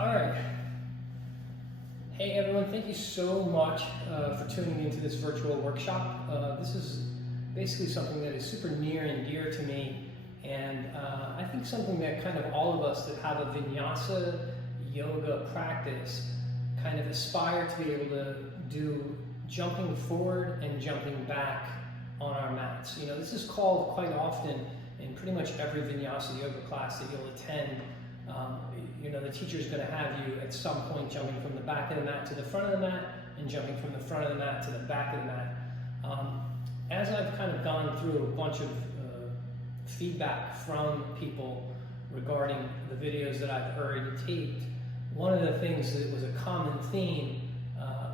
All right. Hey everyone, thank you so much for tuning into this virtual workshop. This is basically something that is super near and dear to me, and I think something that kind of all of us that have a Vinyasa yoga practice kind of aspire to be able to do jumping forward and jumping back on our mats. You know, this is called quite often in pretty much every Vinyasa yoga class that you'll attend. You know, the teacher is going to have you at some point jumping from the back of the mat to the front of the mat and jumping from the front of the mat to the back of the mat. As I've kind of gone through a bunch of feedback from people regarding the videos that I've already taped, one of the things that was a common theme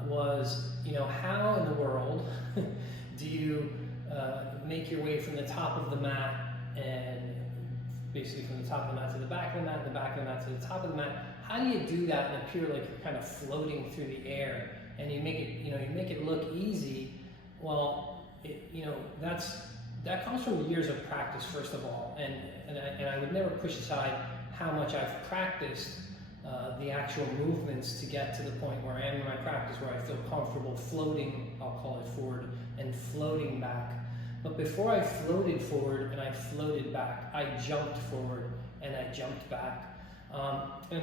was, you know, how in the world do you make your way from the top of the mat and basically from the top of the mat to the back of the mat, the back of the mat to the top of the mat. How do you do that and appear like you're kind of floating through the air and you make it, you know, you make it look easy? Well, you know, that comes from years of practice, first of all, and I would never push aside how much I've practiced the actual movements to get to the point where I am in my practice, where I feel comfortable floating, I'll call it forward, and floating back. But before I floated forward and I floated back, I jumped forward and I jumped back. And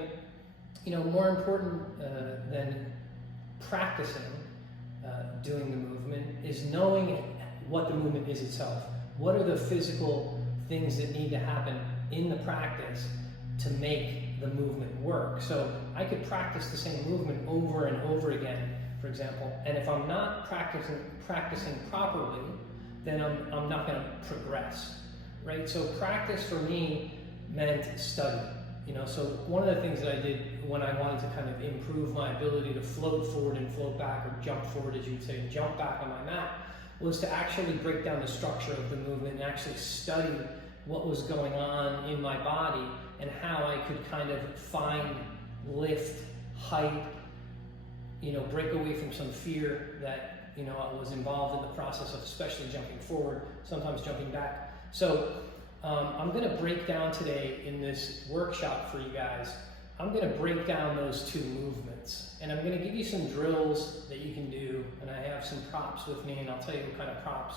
you know, more important than practicing doing the movement is knowing what the movement is itself. What are the physical things that need to happen in the practice to make the movement work? So I could practice the same movement over and over again, for example, and if I'm not practicing properly, then I'm not going to progress, right? So practice for me meant study, you know. So one of the things that I did when I wanted to kind of improve my ability to float forward and float back, or jump forward, as you would say, and jump back on my mat, was to actually break down the structure of the movement and actually study what was going on in my body and how I could kind of find lift, height, you know, break away from some fear that, you know, I was involved in the process of, especially jumping forward, sometimes jumping back. So I'm going to break down today in this workshop for you guys, I'm going to break down those two movements, and I'm going to give you some drills that you can do, and I have some props with me, and I'll tell you what kind of props.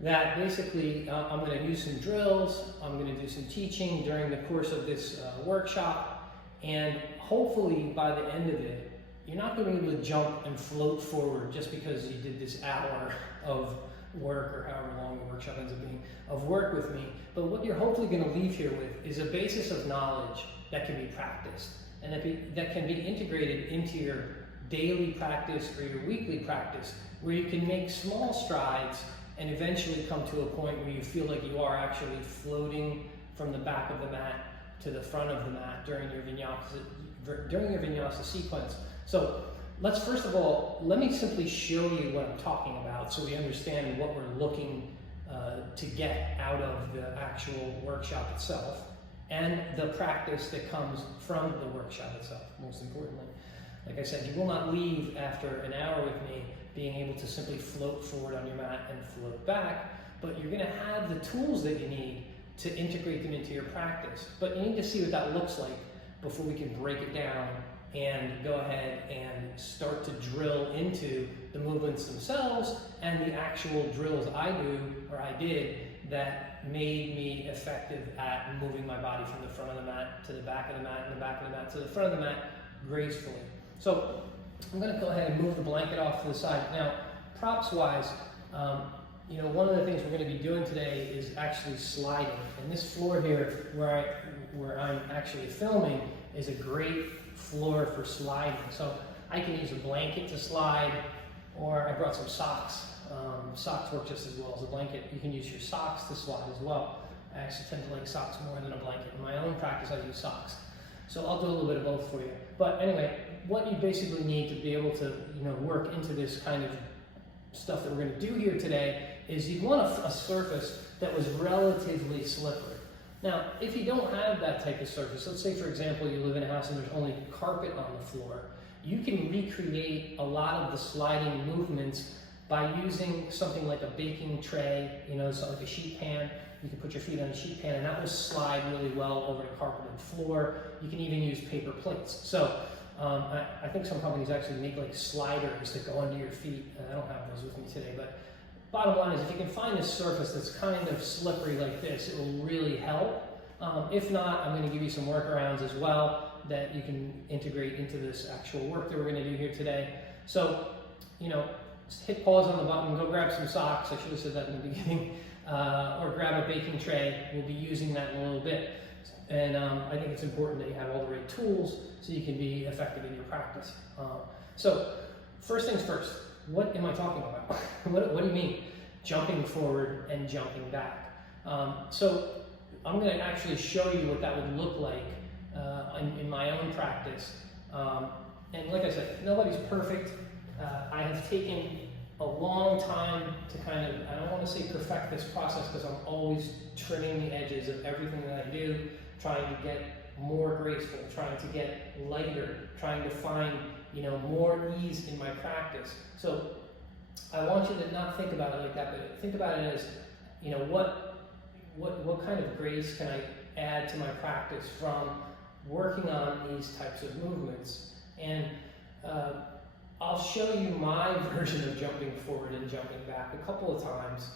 That basically, I'm going to use some drills, I'm going to do some teaching during the course of this workshop, and hopefully by the end of it, you're not going to be able to jump and float forward just because you did this hour of work, or however long the workshop ends up being, of work with me. But what you're hopefully going to leave here with is a basis of knowledge that can be practiced, and that can be integrated into your daily practice or your weekly practice, where you can make small strides and eventually come to a point where you feel like you are actually floating from the back of the mat to the front of the mat during your Vinyasa sequence. So let's first of all, let me simply show you what I'm talking about so we understand what we're looking to get out of the actual workshop itself and the practice that comes from the workshop itself, most importantly. Like I said, you will not leave after an hour with me being able to simply float forward on your mat and float back, but you're going to have the tools that you need to integrate them into your practice. But you need to see what that looks like before we can break it down and go ahead and start to drill into the movements themselves and the actual drills I do, or I did, that made me effective at moving my body from the front of the mat to the back of the mat and the back of the mat to the front of the mat gracefully. So I'm going to go ahead and move the blanket off to the side. Now, props wise, you know, one of the things we're going to be doing today is actually sliding. And this floor here, where I'm actually filming, is a great floor for sliding. So I can use a blanket to slide, or I brought some socks. Socks work just as well as a blanket. You can use your socks to slide as well. I actually tend to like socks more than a blanket. In my own practice, I use socks. So I'll do a little bit of both for you. But anyway, what you basically need to be able to, you know, work into this kind of stuff that we're going to do here today is you want a surface that was relatively slippery. Now, if you don't have that type of surface, let's say, for example, you live in a house and there's only carpet on the floor, you can recreate a lot of the sliding movements by using something like a baking tray, you know, so like a sheet pan, You can put your feet on a sheet pan, and that will slide really well over a carpeted floor. You can even use paper plates. So I think some companies actually make like sliders that go under your feet. I don't have those with me today, but bottom line is if you can find a surface that's kind of slippery like this, it will really help. If not, I'm going to give you some workarounds as well that you can integrate into this actual work that we're going to do here today. So, you know, just hit pause on the button, go grab some socks. I should have said that in the beginning. Or grab a baking tray. We'll be using that in a little bit. And I think it's important that you have all the right tools so you can be effective in your practice. So first things first, what am I talking about? What do you mean jumping forward and jumping back? So I'm going to actually show you what that would look like in my own practice. And like I said, nobody's perfect. I have taken a long time to kind of, I don't want to say perfect this process because I'm always trimming the edges of everything that I do, trying to get more graceful, trying to get lighter, trying to find, you know, more ease in my practice. So I want you to not think about it like that, but think about it as, you know, what kind of grace can I add to my practice from working on these types of movements? And I'll show you my version of jumping forward and jumping back a couple of times,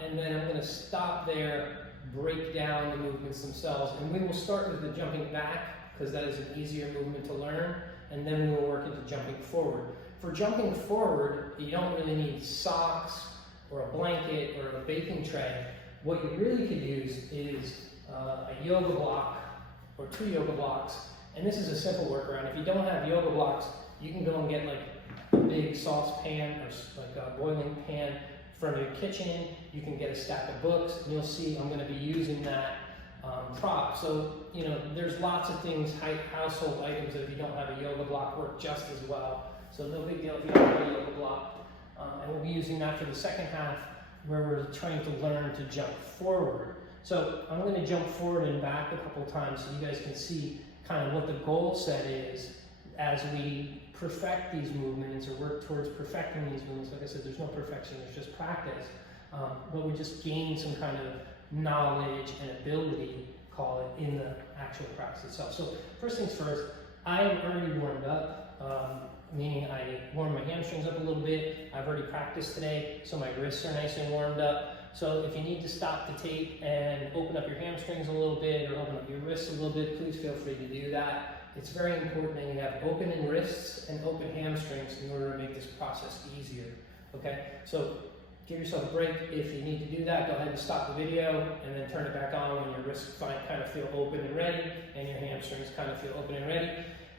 and then I'm going to stop there, break down the movements themselves, and we will start with the jumping back because that is an easier movement to learn, and then we will work into jumping forward. For jumping forward, you don't really need socks or a blanket or a baking tray. What you really could use is a yoga block or 2 yoga blocks, and this is a simple workaround. If you don't have yoga blocks, you can go and get like a big saucepan or like a boiling pan from your kitchen. You can get a stack of books, and you'll see I'm going to be using that prop. So, you know, there's lots of things, household items that if you don't have a yoga block work just as well. So no big deal if you don't have a yoga block. And we'll be using that for the second half where we're trying to learn to jump forward. So I'm going to jump forward and back a couple times so you guys can see kind of what the goal set is as we perfect these movements or work towards perfecting these movements. Like I said, there's no perfection, there's just practice. But we just gain some kind of knowledge and ability, call it, in the actual practice itself. So first things first, I am already warmed up, meaning I warmed my hamstrings up a little bit. I've already practiced today, so my wrists are nice and warmed up. So if you need to stop the tape and open up your hamstrings a little bit or open up your wrists a little bit, please feel free to do that. It's very important that you have open wrists and open hamstrings in order to make this process easier, okay? So give yourself a break. If you need to do that, go ahead and stop the video and then turn it back on when your wrists kind of feel open and ready and your hamstrings kind of feel open and ready.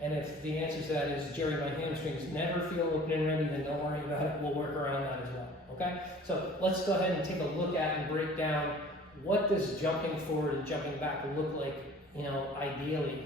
And if the answer to that is, Gerry, my hamstrings never feel open and ready, then don't worry about it. We'll work around that as well, okay? So let's go ahead and take a look at and break down what does jumping forward and jumping back look like, you know, ideally.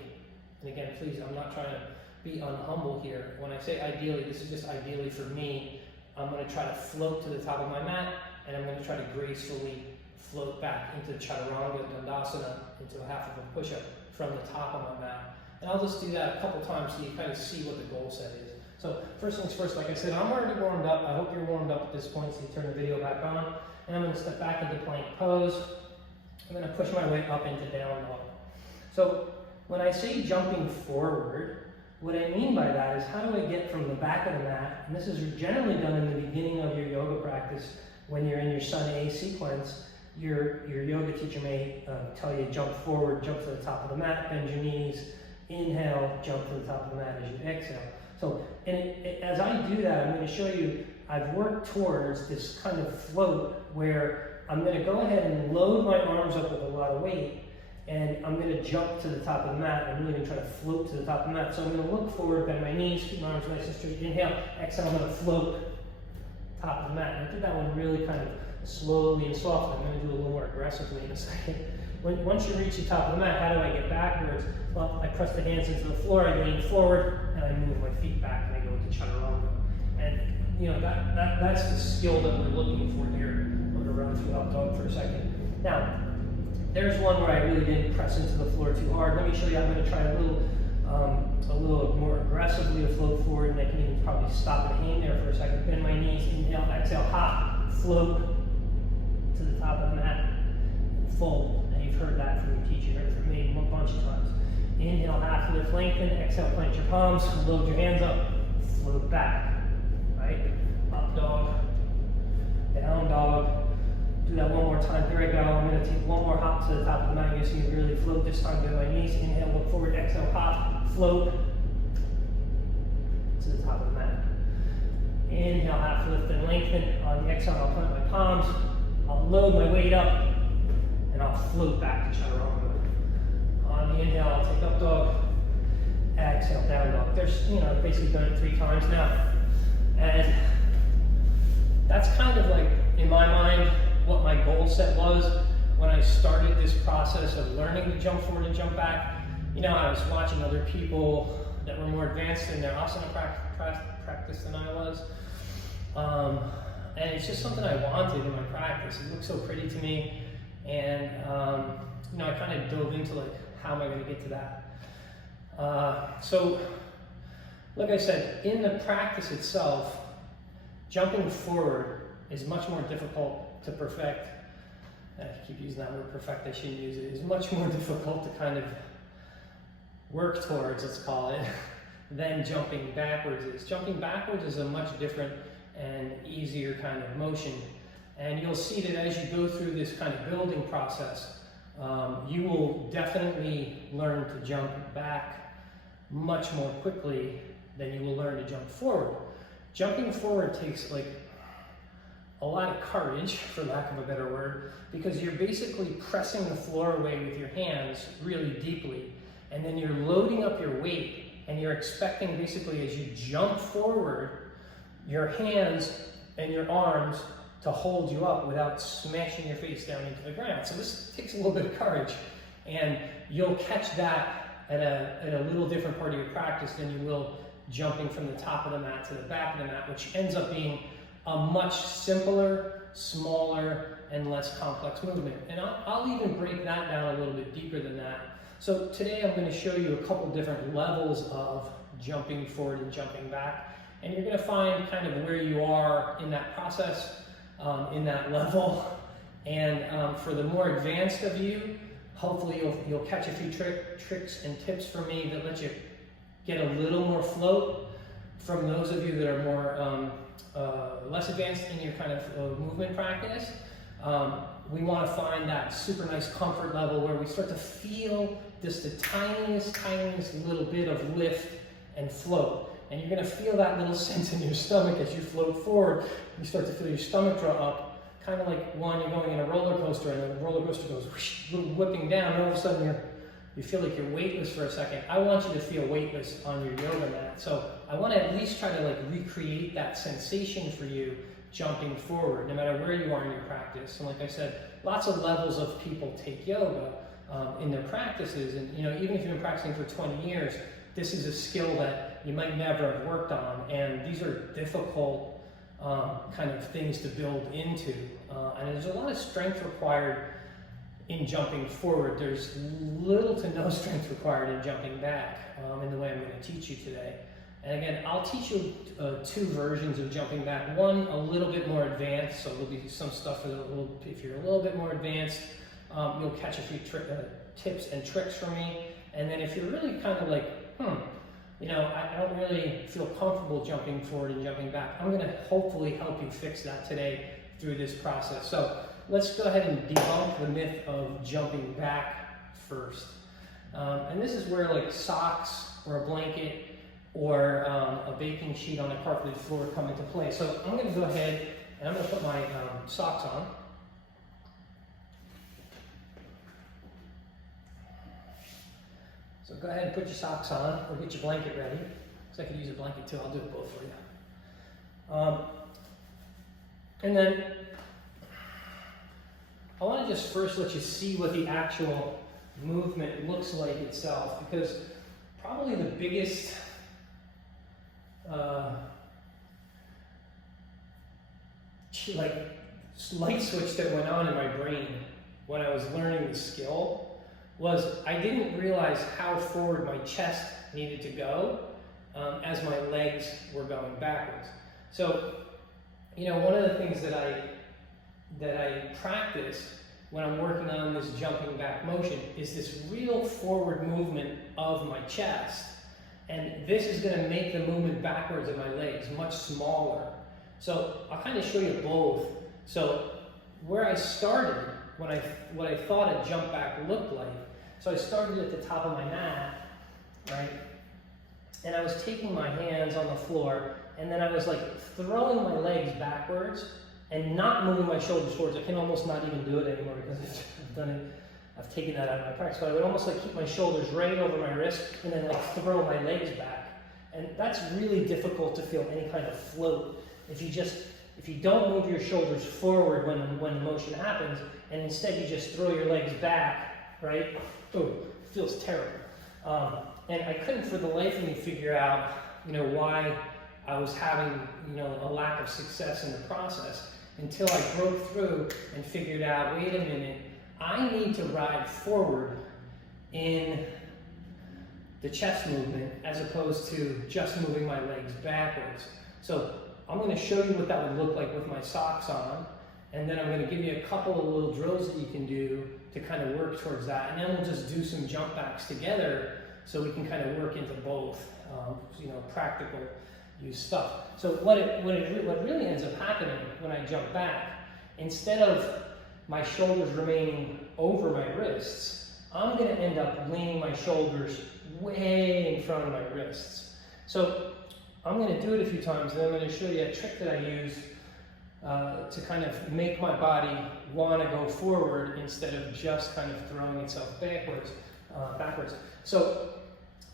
And again, please, I'm not trying to be unhumble here. When I say ideally, this is just ideally for me. I'm going to try to float to the top of my mat, and I'm going to try to gracefully float back into Chaturanga Dandasana, into a half of a push-up from the top of my mat. And I'll just do that a couple times so you kind of see what the goal set is. So first things first, like I said, I'm already warmed up. I hope you're warmed up at this point, so you turn the video back on. And I'm going to step back into plank pose. I'm going to push my way up into down dog. So when I say jumping forward, what I mean by that is how do I get from the back of the mat, and this is generally done in the beginning of your yoga practice when you're in your Sun A sequence. Your yoga teacher may tell you jump forward, jump to the top of the mat, bend your knees, inhale, jump to the top of the mat as you exhale. So as I do that, I'm going to show you, I've worked towards this kind of float where I'm going to go ahead and load my arms up with a lot of weight, and I'm going to jump to the top of the mat. I'm really going to try to float to the top of the mat. So I'm going to look forward, bend my knees, keep my arms nice and straight. Inhale, exhale, I'm going to float top of the mat. And I did that one really kind of slowly and softly. I'm going to do a little more aggressively in a second. Once you reach the top of the mat, how do I get backwards? Well, I press the hands into the floor, I lean forward, and I move my feet back, and I go into Chaturanga. And you know that's the skill that we're looking for here. I'm going to run through up dog for a second. Now, there's one where I really didn't press into the floor too hard. Let me show you. I'm going to try a little more aggressively to float forward, and I can even probably stop and hang there for a second. Bend my knees, inhale, exhale, hop, float to the top of the mat. fold. And you've heard that from your teacher, heard it from me a bunch of times. Inhale, half lift, lengthen. Exhale, plant your palms, load your hands up, float back, right? Up dog, down dog. Do that one more time. Here I go. I'm going to take one more hop to the top of the mat. You're going to see me really float this time. Go to my knees. Inhale, look forward. Exhale, hop, float to the top of the mat. Inhale, half lift and lengthen. On the exhale, I'll plant my palms. I'll load my weight up, and I'll float back to chaturanga. On the inhale, I'll take up dog. Exhale, down dog. There's, I've basically done it 3 times now, and that's kind of like, in my mind, what my goal set was when I started this process of learning to jump forward and jump back. I was watching other people that were more advanced in their asana practice than I was. And it's just something I wanted in my practice. It looked so pretty to me. And, I kind of dove into like, how am I going to get to that? So, like I said, in the practice itself, jumping forward is much more difficult to perfect. I keep using that word perfect, I shouldn't use it. It's much more difficult to kind of work towards, let's call it, than jumping backwards is. Jumping backwards is a much different and easier kind of motion. And you'll see that as you go through this kind of building process, you will definitely learn to jump back much more quickly than you will learn to jump forward. Jumping forward takes like a lot of courage, for lack of a better word, because you're basically pressing the floor away with your hands really deeply, and then you're loading up your weight, and you're expecting basically as you jump forward, your hands and your arms to hold you up without smashing your face down into the ground. So this takes a little bit of courage, and you'll catch that at a little different part of your practice than you will jumping from the top of the mat to the back of the mat, which ends up being a much simpler, smaller, and less complex movement. And I'll even break that down a little bit deeper than that. So today I'm going to show you a couple different levels of jumping forward and jumping back. And you're going to find kind of where you are in that process, in that level. And for the more advanced of you, hopefully you'll catch a few tricks and tips from me that let you get a little more float. From those of you that are more less advanced in your kind of movement practice, we want to find that super nice comfort level where we start to feel just the tiniest little bit of lift and float. And you're going to feel that little sense in your stomach as you float forward. You start to feel your stomach draw up, kind of like when you're going in a roller coaster and the roller coaster goes whoosh, whipping down, and all of a sudden you feel like you're weightless for a second. I want you to feel weightless on your yoga mat. So I want to at least try to like recreate that sensation for you jumping forward, no matter where you are in your practice. And like I said, lots of levels of people take yoga in their practices. And even if you've been practicing for 20 years, this is a skill that you might never have worked on. And these are difficult kind of things to build into. And there's a lot of strength required in jumping forward. There's little to no strength required in jumping back in the way I'm going to teach you today. And again, I'll teach you 2 versions of jumping back. One a little bit more advanced, so there'll be some stuff if you're a little bit more advanced, you'll catch a few tips and tricks from me. And then if you're really kind of like, I don't really feel comfortable jumping forward and jumping back, I'm going to hopefully help you fix that today through this process. So let's go ahead and debunk the myth of jumping back first. And this is where like socks or a blanket or a baking sheet on a carpeted floor come into play. So I'm going to go ahead and I'm going to put my socks on. So go ahead and put your socks on or get your blanket ready. Because I could use a blanket too. I'll do it both for you. And then I want to just first let you see what the actual movement looks like itself, because probably the biggest light switch that went on in my brain when I was learning the skill was I didn't realize how forward my chest needed to go as my legs were going backwards. So, one of the things that I practice when I'm working on this jumping back motion is this real forward movement of my chest. And this is going to make the movement backwards of my legs much smaller. So I'll kind of show you both. So where I started, what I thought a jump back looked like, so I started at the top of my mat, right? And I was taking my hands on the floor, and then I was like throwing my legs backwards and not moving my shoulders forwards. I can almost not even do it anymore because I've done it. I've taken that out of my practice, but I would almost like keep my shoulders right over my wrist and then like throw my legs back. And that's really difficult to feel any kind of float. If you don't move your shoulders forward when the motion happens, and instead you just throw your legs back, right? Oh, it feels terrible. And I couldn't for the life of me figure out, why I was having, a lack of success in the process until I broke through and figured out, wait a minute, I need to ride forward in the chest movement as opposed to just moving my legs backwards. So I'm going to show you what that would look like with my socks on, and then I'm going to give you a couple of little drills that you can do to kind of work towards that, and then we'll just do some jump backs together so we can kind of work into both, practical use stuff. So what really ends up happening when I jump back, instead of my shoulders remaining over my wrists, I'm going to end up leaning my shoulders way in front of my wrists. So I'm going to do it a few times, and I'm going to show you a trick that I use to kind of make my body want to go forward instead of just kind of throwing itself backwards. So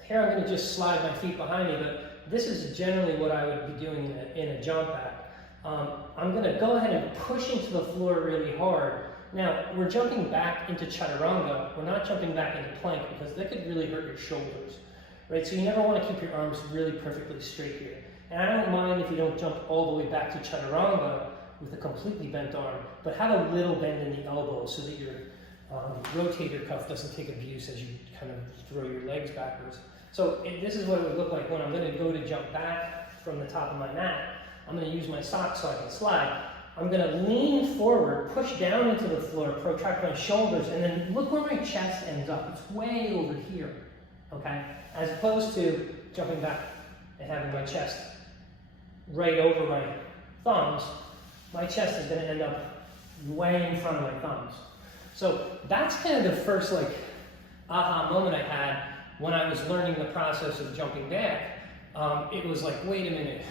here I'm going to just slide my feet behind me, but this is generally what I would be doing in a jump back. I'm going to go ahead and push into the floor really hard. Now, we're jumping back into chaturanga. We're not jumping back into plank because that could really hurt your shoulders, right? So you never want to keep your arms really perfectly straight here. And I don't mind if you don't jump all the way back to chaturanga with a completely bent arm, but have a little bend in the elbow so that your rotator cuff doesn't take abuse as you kind of throw your legs backwards. So this is what it would look like when I'm going to go to jump back from the top of my mat. I'm going to use my socks so I can slide. I'm going to lean forward, push down into the floor, protract my shoulders, and then look where my chest ends up. It's way over here, okay? As opposed to jumping back and having my chest right over my thumbs, my chest is going to end up way in front of my thumbs. So that's kind of the first aha moment I had when I was learning the process of jumping back. It was like, wait a minute,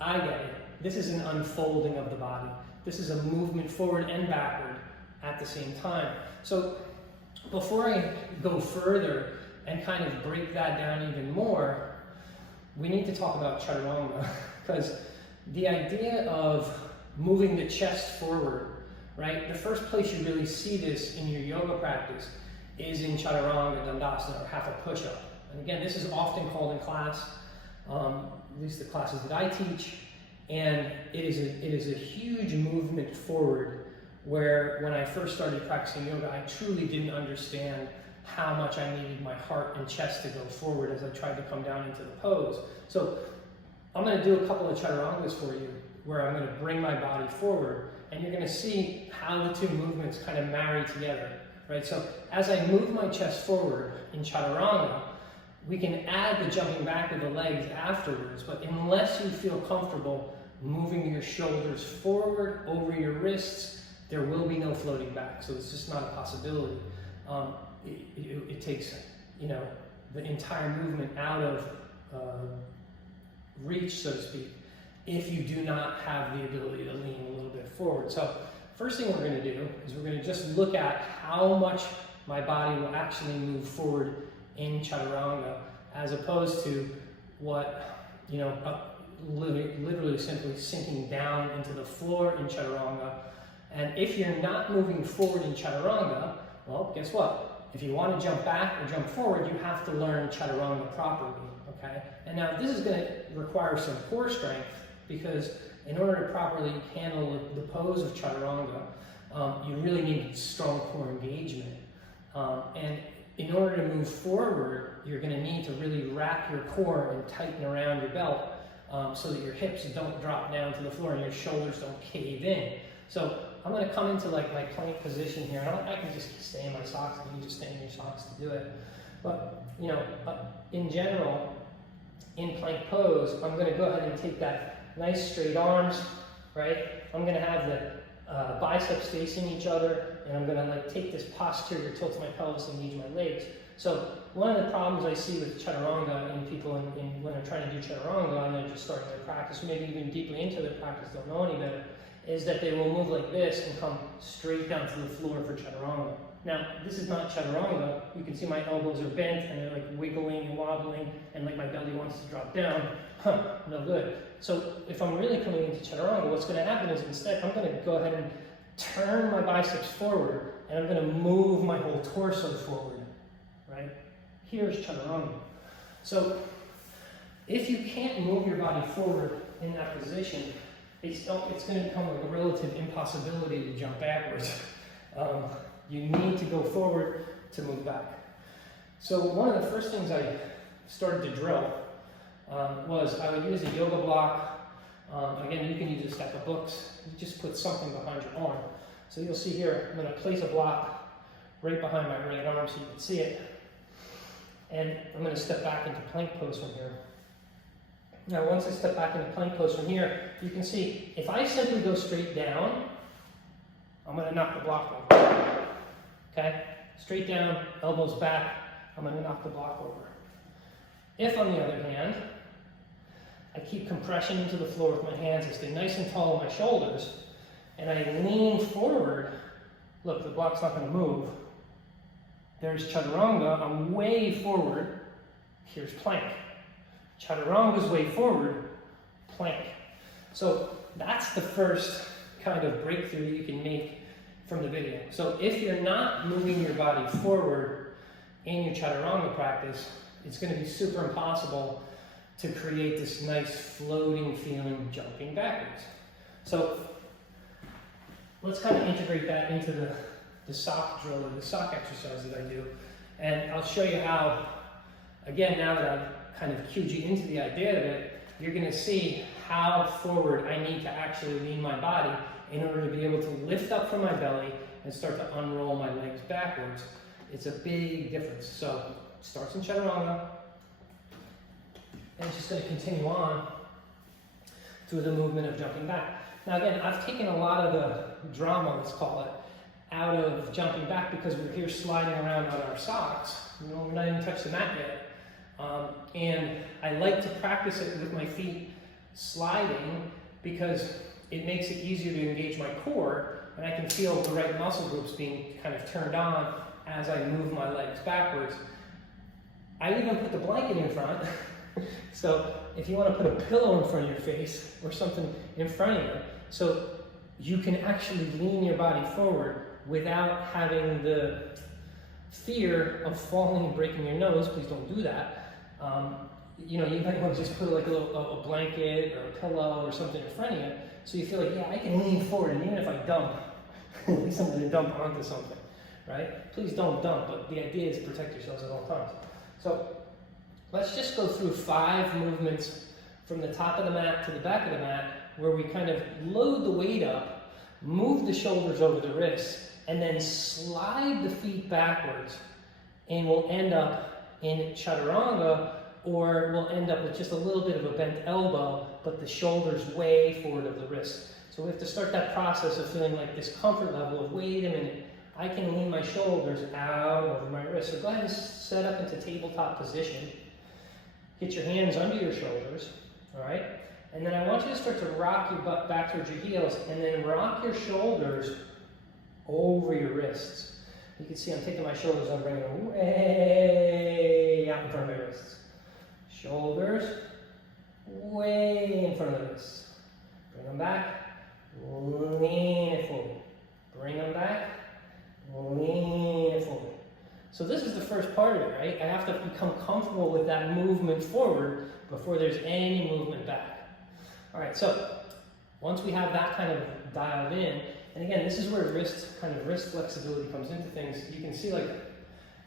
I get it. This is an unfolding of the body. This is a movement forward and backward at the same time. So before I go further and kind of break that down even more, we need to talk about chaturanga, because the idea of moving the chest forward, right? The first place you really see this in your yoga practice is in chaturanga dandasana, or half a push-up. And again, this is often called in class, at least the classes that I teach, and it is a huge movement forward where when I first started practicing yoga, I truly didn't understand how much I needed my heart and chest to go forward as I tried to come down into the pose. So I'm going to do a couple of chaturangas for you where I'm going to bring my body forward, and you're going to see how the two movements kind of marry together, right? So as I move my chest forward in chaturanga, we can add the jumping back of the legs afterwards, but unless you feel comfortable moving your shoulders forward over your wrists, there will be no floating back. So it's just not a possibility. It takes, the entire movement out of reach, so to speak, if you do not have the ability to lean a little bit forward. So first thing we're going to do is we're going to just look at how much my body will actually move forward in chaturanga, as opposed to what, literally simply sinking down into the floor in chaturanga. And if you're not moving forward in chaturanga, well, guess what? If you want to jump back or jump forward, you have to learn chaturanga properly, okay? And now this is going to require some core strength, because in order to properly handle the pose of chaturanga, you really need strong core engagement. And in order to move forward, you're going to need to really wrap your core and tighten around your belt so that your hips don't drop down to the floor and your shoulders don't cave in. So I'm going to come into like my plank position here. I can just stay in my socks. You can just stay in your socks to do it. But, you know, in general, in plank pose, I'm going to go ahead and take that nice straight arms, right? I'm going to have the biceps facing each other, and I'm going to like take this posterior tilt to my pelvis and engage my legs. So one of the problems I see with chaturanga in people when they're trying to do chaturanga and they're just starting their practice, or maybe even deeply into their practice, don't know any better, is that they will move like this and come straight down to the floor for chaturanga. Now, this is not chaturanga. You can see my elbows are bent and they're like wiggling and wobbling, and like my belly wants to drop down. No good. So if I'm really coming into chaturanga, what's going to happen is instead I'm going to go ahead and turn my biceps forward, and I'm going to move my whole torso forward, right? Here's chaturanga. So if you can't move your body forward in that position, it's going to become like a relative impossibility to jump backwards. You need to go forward to move back. So one of the first things I started to drill was I would use a yoga block. Again, you can use a stack of books. You just put something behind your arm. So you'll see here, I'm going to place a block right behind my right arm so you can see it. And I'm going to step back into plank pose from here. Now, once I step back into plank pose from here, you can see if I simply go straight down, I'm going to knock the block over. Okay? Straight down, elbows back, I'm going to knock the block over. If, on the other hand, I keep compression into the floor with my hands, I stay nice and tall on my shoulders, and I lean forward, look, the block's not going to move. There's chaturanga, I'm way forward, here's plank. Chaturanga's way forward, plank. So that's the first kind of breakthrough you can make from the video. So if you're not moving your body forward in your chaturanga practice, it's going to be super impossible to create this nice floating feeling jumping backwards. So let's kind of integrate that into the sock drill or the sock exercise that I do. And I'll show you how, again, now that I've kind of cued you into the idea of it, you're going to see how forward I need to actually lean my body in order to be able to lift up from my belly and start to unroll my legs backwards. It's a big difference. So it starts in chaturanga, and it's just going to continue on through the movement of jumping back. Now again, I've taken a lot of the drama, let's call it, out of jumping back because we're here sliding around on our socks. You know, we're not even touched the mat yet. And I like to practice it with my feet sliding because it makes it easier to engage my core, and I can feel the right muscle groups being kind of turned on as I move my legs backwards. I even put the blanket in front. So if you want to put a pillow in front of your face or something in front of you, so you can actually lean your body forward without having the fear of falling and breaking your nose. Please don't do that. You know, you might want to just put like a blanket or a pillow or something in front of you, so you feel like, yeah, I can lean forward, and even if I dump, at least I'm going to dump onto something, right? Please don't dump, but the idea is protect yourselves at all times. So let's just go through 5 movements from the top of the mat to the back of the mat, where we kind of load the weight up, move the shoulders over the wrists, and then slide the feet backwards, and we'll end up in chaturanga, or we'll end up with just a little bit of a bent elbow, but the shoulders way forward of the wrist. So we have to start that process of feeling like this comfort level of, wait a minute, I can lean my shoulders out over my wrist. So go ahead and set up into tabletop position. Get your hands under your shoulders, all right? And then I want you to start to rock your butt back towards your heels, and then rock your shoulders over your wrists. You can see I'm taking my shoulders, I'm bringing them way out in front of my wrists. Shoulders way in front of the wrists. Bring them back, lean it forward. Bring them back, lean it forward. So this is the first part of it, right? I have to become comfortable with that movement forward before there's any movement back. All right, so once we have that kind of dialed in, and again, this is where wrist flexibility comes into things. You can see, like,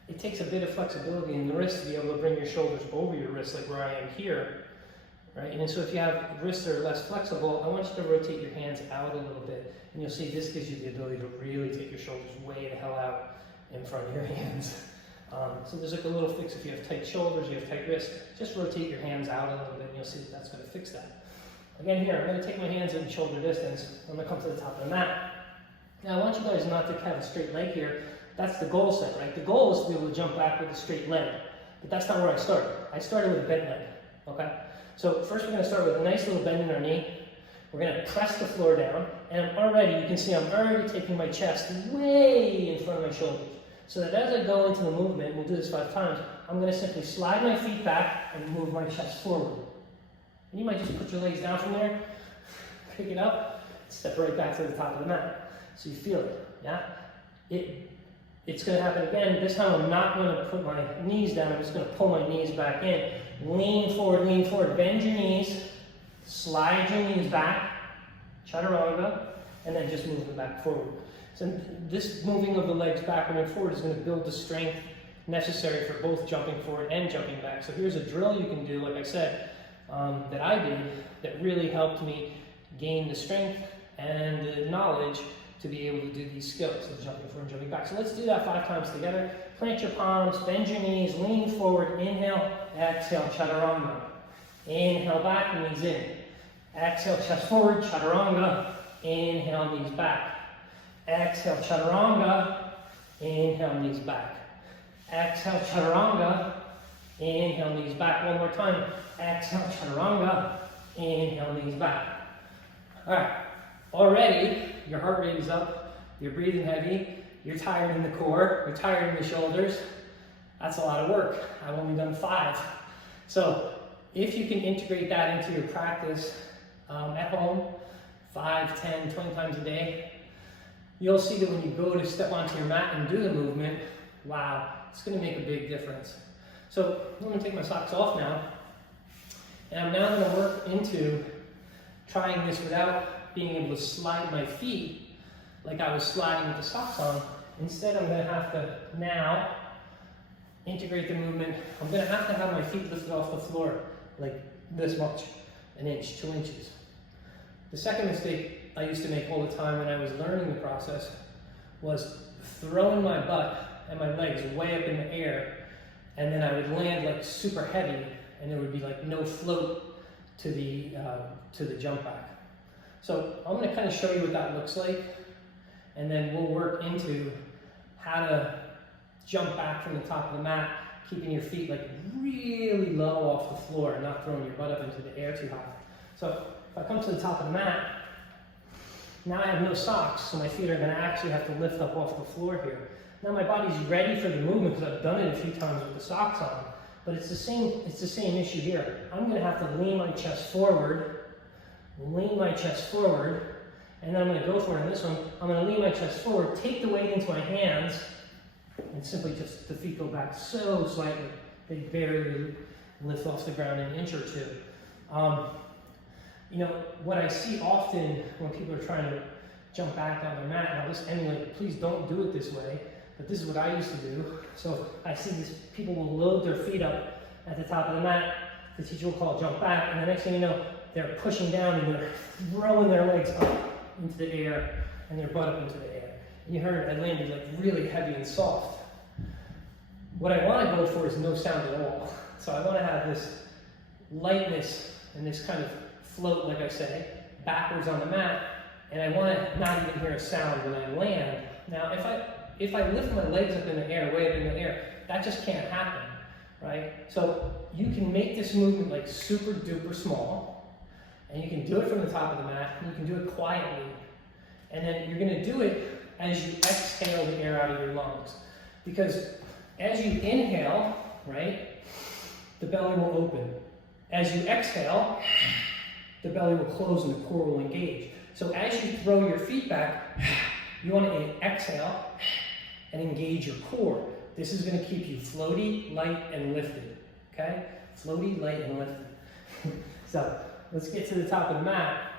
it takes a bit of flexibility in the wrist to be able to bring your shoulders over your wrist, like where I am here. right? And so if you have wrists that are less flexible, I want you to rotate your hands out a little bit. And you'll see this gives you the ability to really take your shoulders way the hell out in front of your hands. So there's like a little fix if you have tight shoulders, you have tight wrists, just rotate your hands out a little bit and you'll see that's going to fix that. Again here, I'm going to take my hands in shoulder distance. I'm going to come to the top of the mat. Now I want you guys not to have a straight leg here. That's the goal set, right? The goal is to be able to jump back with a straight leg. But that's not where I started. I started with a bent leg, okay? So first we're going to start with a nice little bend in our knee. We're going to press the floor down. And already, you can see I'm already taking my chest way in front of my shoulders. So that as I go into the movement, we'll do this 5 times, I'm going to simply slide my feet back and move my chest forward. And you might just put your legs down from there, pick it up, step right back to the top of the mat. So you feel it, yeah? It's going to happen again. This time I'm not going to put my knees down. I'm just going to pull my knees back in. Lean forward, bend your knees, slide your knees back, chaturanga, and then just move them back forward. So this moving of the legs backward and forward is going to build the strength necessary for both jumping forward and jumping back. So here's a drill you can do, like I said, that I did that really helped me gain the strength and the knowledge to be able to do these skills of jumping forward and jumping back. So let's do that 5 times together. Plant your palms, bend your knees, lean forward, inhale, exhale, chaturanga. Inhale back, knees in. Exhale, chest forward, chaturanga. Inhale, knees back. Exhale, chaturanga. Inhale, knees back. Exhale, chaturanga. Inhale, knees back. One more time. Exhale, chaturanga. Inhale, knees back. All right. Already, your heart rate is up. You're breathing heavy. You're tired in the core. You're tired in the shoulders. That's a lot of work. I've only done 5. So if you can integrate that into your practice at home, 5, 10, 20 times a day, you'll see that when you go to step onto your mat and do the movement, wow, it's going to make a big difference. So I'm going to take my socks off now, and I'm now going to work into trying this without being able to slide my feet like I was sliding with the socks on. Instead, I'm going to have to now integrate the movement. I'm going to have my feet lifted off the floor like this much, 1 inch, 2 inches. The second mistake I used to make all the time when I was learning the process was throwing my butt and my legs way up in the air, and then I would land like super heavy, and there would be like no float to the jump back. So I'm going to kind of show you what that looks like, and then we'll work into how to jump back from the top of the mat, keeping your feet like really low off the floor and not throwing your butt up into the air too high. So if I come to the top of the mat, now I have no socks, so my feet are going to actually have to lift up off the floor here. Now my body's ready for the movement because I've done it a few times with the socks on, but it's the same issue here. I'm going to have to lean my chest forward, and then I'm going to go for it in this one. I'm going to lean my chest forward, take the weight into my hands, and simply just the feet go back so slightly. They barely lift off the ground an inch or 2. You know, what I see often when people are trying to jump back on their mat, and I'll just emulate, please don't do it this way, but this is what I used to do. So I see these people will load their feet up at the top of the mat. The teacher will call jump back, and the next thing you know, they're pushing down and they're throwing their legs up into the air and their butt up into the air. And you heard I landed like really heavy and soft. What I want to go for is no sound at all. So I want to have this lightness and this kind of float, like I say, backwards on the mat, and I want to not even hear a sound when I land. Now, if I lift my legs up in the air, way up in the air, that just can't happen, right? So you can make this movement like super duper small, and you can do it from the top of the mat, and you can do it quietly, and then you're going to do it as you exhale the air out of your lungs, because as you inhale, right, the belly will open. As you exhale, the belly will close and the core will engage. So as you throw your feet back, you want to exhale and engage your core. This is going to keep you floaty, light, and lifted. Okay? Floaty, light, and lifted. So let's get to the top of the mat.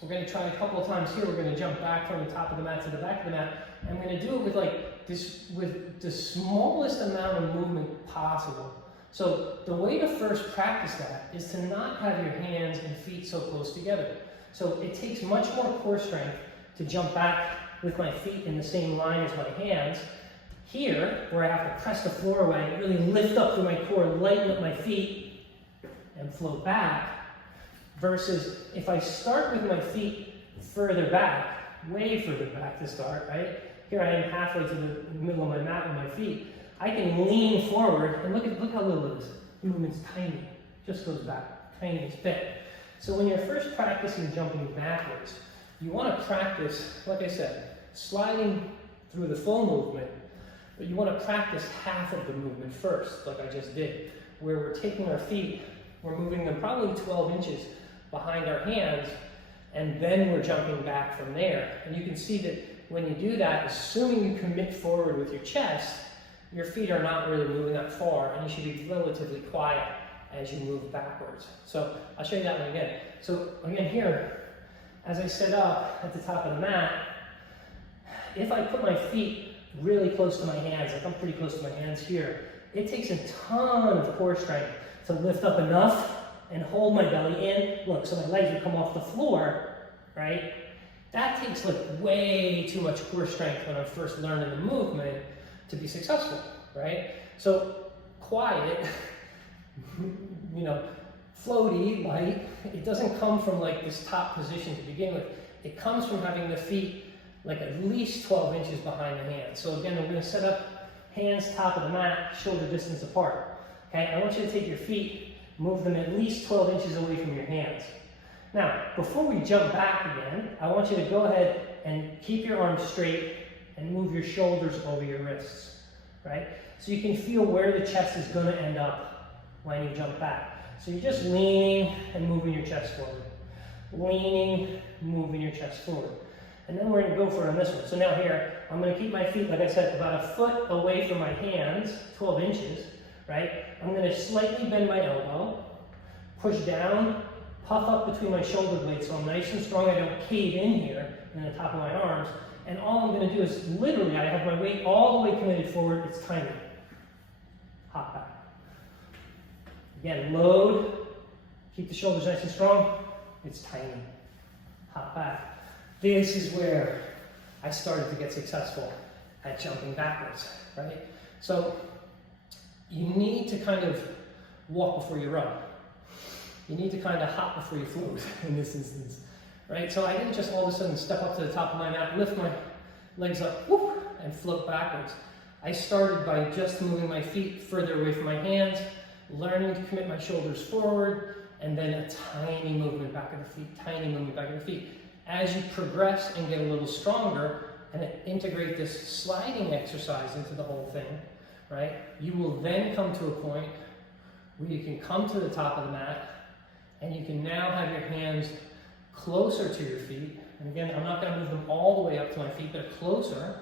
We're going to try a couple of times here. We're going to jump back from the top of the mat to the back of the mat. And we're going to do it with like this, with the smallest amount of movement possible. So the way to first practice that is to not have your hands and feet so close together. So it takes much more core strength to jump back with my feet in the same line as my hands. Here, where I have to press the floor away, really lift up through my core, lighten up my feet, and float back, versus if I start with my feet further back, way further back to start, right? Here I am halfway to the middle of my mat with my feet. I can lean forward, and look how little it is. The movement's tiny, just goes back, tiniest bit. So when you're first practicing jumping backwards, you want to practice, like I said, sliding through the full movement, but you want to practice half of the movement first, like I just did, where we're taking our feet, we're moving them probably 12 inches behind our hands, and then we're jumping back from there. And you can see that when you do that, assuming you commit forward with your chest, your feet are not really moving that far, and you should be relatively quiet as you move backwards. So I'll show you that one again. So again here, as I set up at the top of the mat, if I put my feet really close to my hands, like I'm pretty close to my hands here, it takes a ton of core strength to lift up enough and hold my belly in. Look, so my legs would come off the floor, right? That takes like way too much core strength when I'm first learning the movement to be successful, right? So quiet, you know, floaty, light, it doesn't come from like this top position to begin with. It comes from having the feet like at least 12 inches behind the hands. So again, we're gonna set up hands top of the mat, shoulder distance apart. Okay, I want you to take your feet, move them at least 12 inches away from your hands. Now, before we jump back again, I want you to go ahead and keep your arms straight and move your shoulders over your wrists, right? So you can feel where the chest is gonna end up when you jump back. So you're just leaning and moving your chest forward. Leaning, moving your chest forward. And then we're gonna go for it on this one. So now here, I'm gonna keep my feet, like I said, about a foot away from my hands, 12 inches, right? I'm gonna slightly bend my elbow, push down, puff up between my shoulder blades so I'm nice and strong. I don't cave in here in the top of my arms. And all I'm gonna do is literally, I have my weight all the way committed forward. It's tiny. Hop back. Again, load, keep the shoulders nice and strong. It's tiny. Hop back. This is where I started to get successful at jumping backwards, right? So you need to kind of walk before you run. You need to kind of hop before you float in this instance, right? So I didn't just all of a sudden step up to the top of my mat, lift my legs up, whoop, and float backwards. I started by just moving my feet further away from my hands, learning to commit my shoulders forward, and then a tiny movement back of the feet, tiny movement back of the feet. As you progress and get a little stronger and integrate this sliding exercise into the whole thing, right, you will then come to a point where you can come to the top of the mat and you can now have your hands closer to your feet. And again, I'm not going to move them all the way up to my feet, but closer,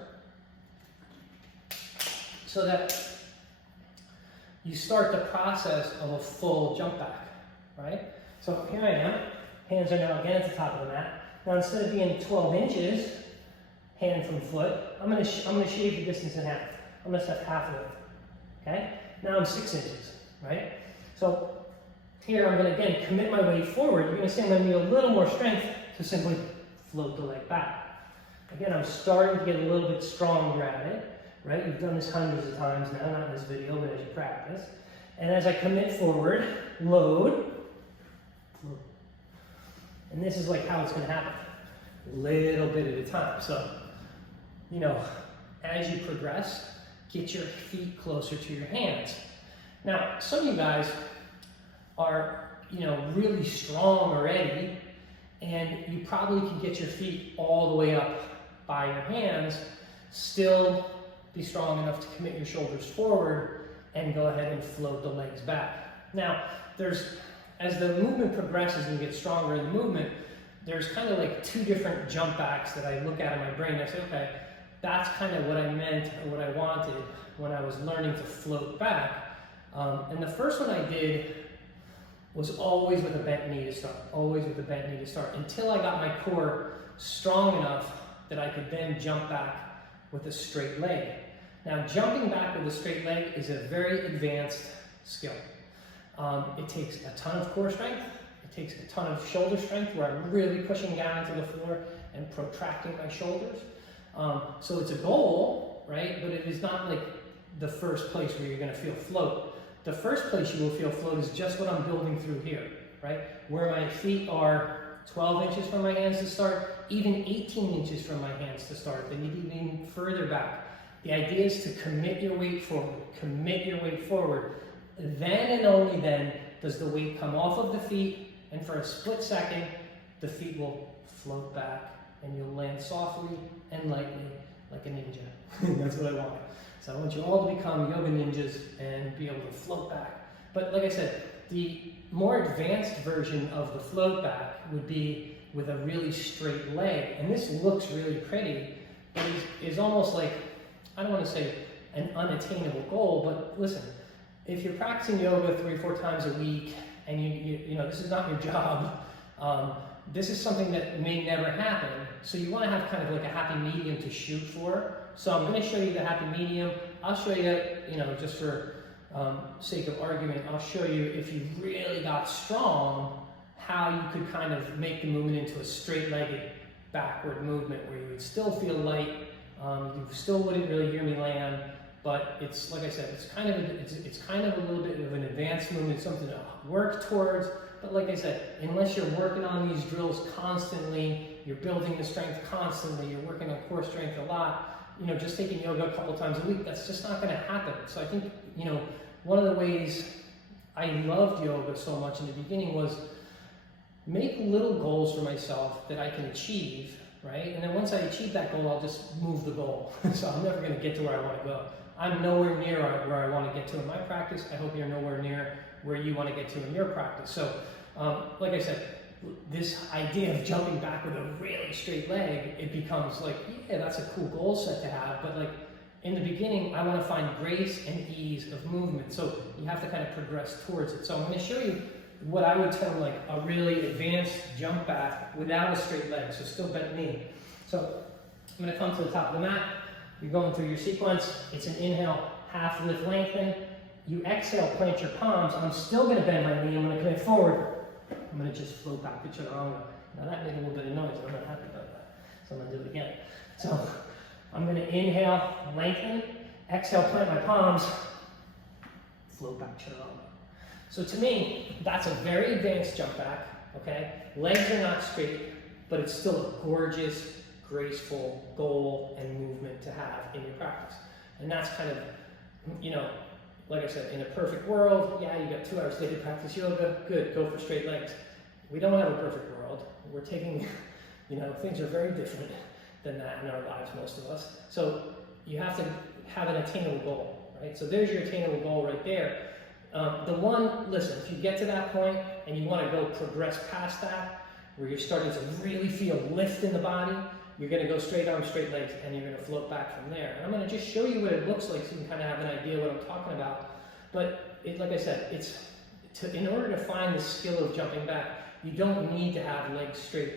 so that you start the process of a full jump back, right? So here I am, hands are now again at the top of the mat. Now instead of being 12 inches, hand from foot, I'm gonna shave the distance in half. I'm gonna step half of it, okay? Now I'm 6 inches, right? So here I'm gonna again commit my weight forward. You're gonna see I'm gonna need a little more strength to simply float the leg back. Again, I'm starting to get a little bit stronger at it, right? You've done this hundreds of times now, not in this video, but as you practice. And as I commit forward, load, float. And this is like how it's going to happen, a little bit at a time. So, you know, as you progress, get your feet closer to your hands. Now, some of you guys are, you know, really strong already, and you probably can get your feet all the way up by your hands, still be strong enough to commit your shoulders forward and go ahead and float the legs back. Now, as the movement progresses and you get stronger in the movement, there's kind of like two different jump backs that I look at in my brain. I say, okay, that's kind of what I meant or what I wanted when I was learning to float back. And the first one I did was always with a bent knee to start, always with a bent knee to start, until I got my core strong enough that I could then jump back with a straight leg. Now, jumping back with a straight leg is a very advanced skill. It takes a ton of core strength. It takes a ton of shoulder strength where I'm really pushing down into the floor and protracting my shoulders. So it's a goal, right? But it is not like the first place where you're going to feel float. The first place you will feel float is just what I'm building through here, right? Where my feet are 12 inches from my hands to start, even 18 inches from my hands to start. Then you need even further back. The idea is to commit your weight forward, commit your weight forward. Then and only then does the weight come off of the feet, and for a split second, the feet will float back, and you'll land softly and lightly like a ninja. That's what I want. So I want you all to become yoga ninjas and be able to float back. But like I said, the more advanced version of the float back would be with a really straight leg. And this looks really pretty, but is almost like, I don't want to say an unattainable goal, but listen, if you're practicing yoga 3 or 4 times a week and you know, this is not your job, this is something that may never happen. So you want to have kind of like a happy medium to shoot for. So I'm going to show you the happy medium. I'll show you, you know, just for sake of argument, I'll show you if you really got strong, how you could kind of make the movement into a straight-legged backward movement where you would still feel light, you still wouldn't really hear me land, but it's, like I said, it's kind of a little bit of an advanced movement, something to work towards. But like I said, unless you're working on these drills constantly, you're building the strength constantly, you're working on core strength a lot, you know, just taking yoga a couple times a week, that's just not going to happen. So I think, you know, one of the ways I loved yoga so much in the beginning was make little goals for myself that I can achieve, right? And then once I achieve that goal, I'll just move the goal. So I'm never going to get to where I want to go. I'm nowhere near where I want to get to in my practice. I hope you're nowhere near where you want to get to in your practice. So, like I said, this idea of jumping back with a really straight leg, it becomes like, yeah, that's a cool goal set to have, but like in the beginning, I want to find grace and ease of movement. So you have to kind of progress towards it. So I'm going to show you what I would term like a really advanced jump back without a straight leg, so still bent knee. So I'm going to come to the top of the mat. You're going through your sequence. It's an inhale, half lift, lengthen. You exhale, plant your palms. I'm still going to bend my knee. I'm going to commit forward. I'm going to just float back to chaturanga. Now that made a little bit of noise. I'm not happy about that. So I'm going to do it again. So I'm going to inhale, lengthen. Exhale, plant my palms. Float back chaturanga. So to me, that's a very advanced jump back, okay? Legs are not straight, but it's still a gorgeous, graceful goal and movement to have in your practice. And that's kind of, you know, like I said, in a perfect world, yeah, you got 2 hours a day to practice yoga, good, go for straight legs. We don't have a perfect world. We're taking, you know, things are very different than that in our lives, most of us. So you have to have an attainable goal, right? So there's your attainable goal right there. Listen, if you get to that point and you want to go progress past that, where you're starting to really feel lift in the body, you're going to go straight arms, straight legs, and you're going to float back from there. And I'm going to just show you what it looks like so you can kind of have an idea what I'm talking about. But like I said, in order to find the skill of jumping back, you don't need to have legs straight.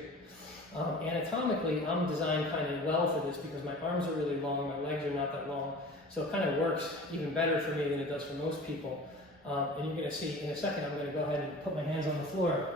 Anatomically, I'm designed kind of well for this because my arms are really long, my legs are not that long. So it kind of works even better for me than it does for most people. And you're going to see in a second, I'm going to go ahead and put my hands on the floor.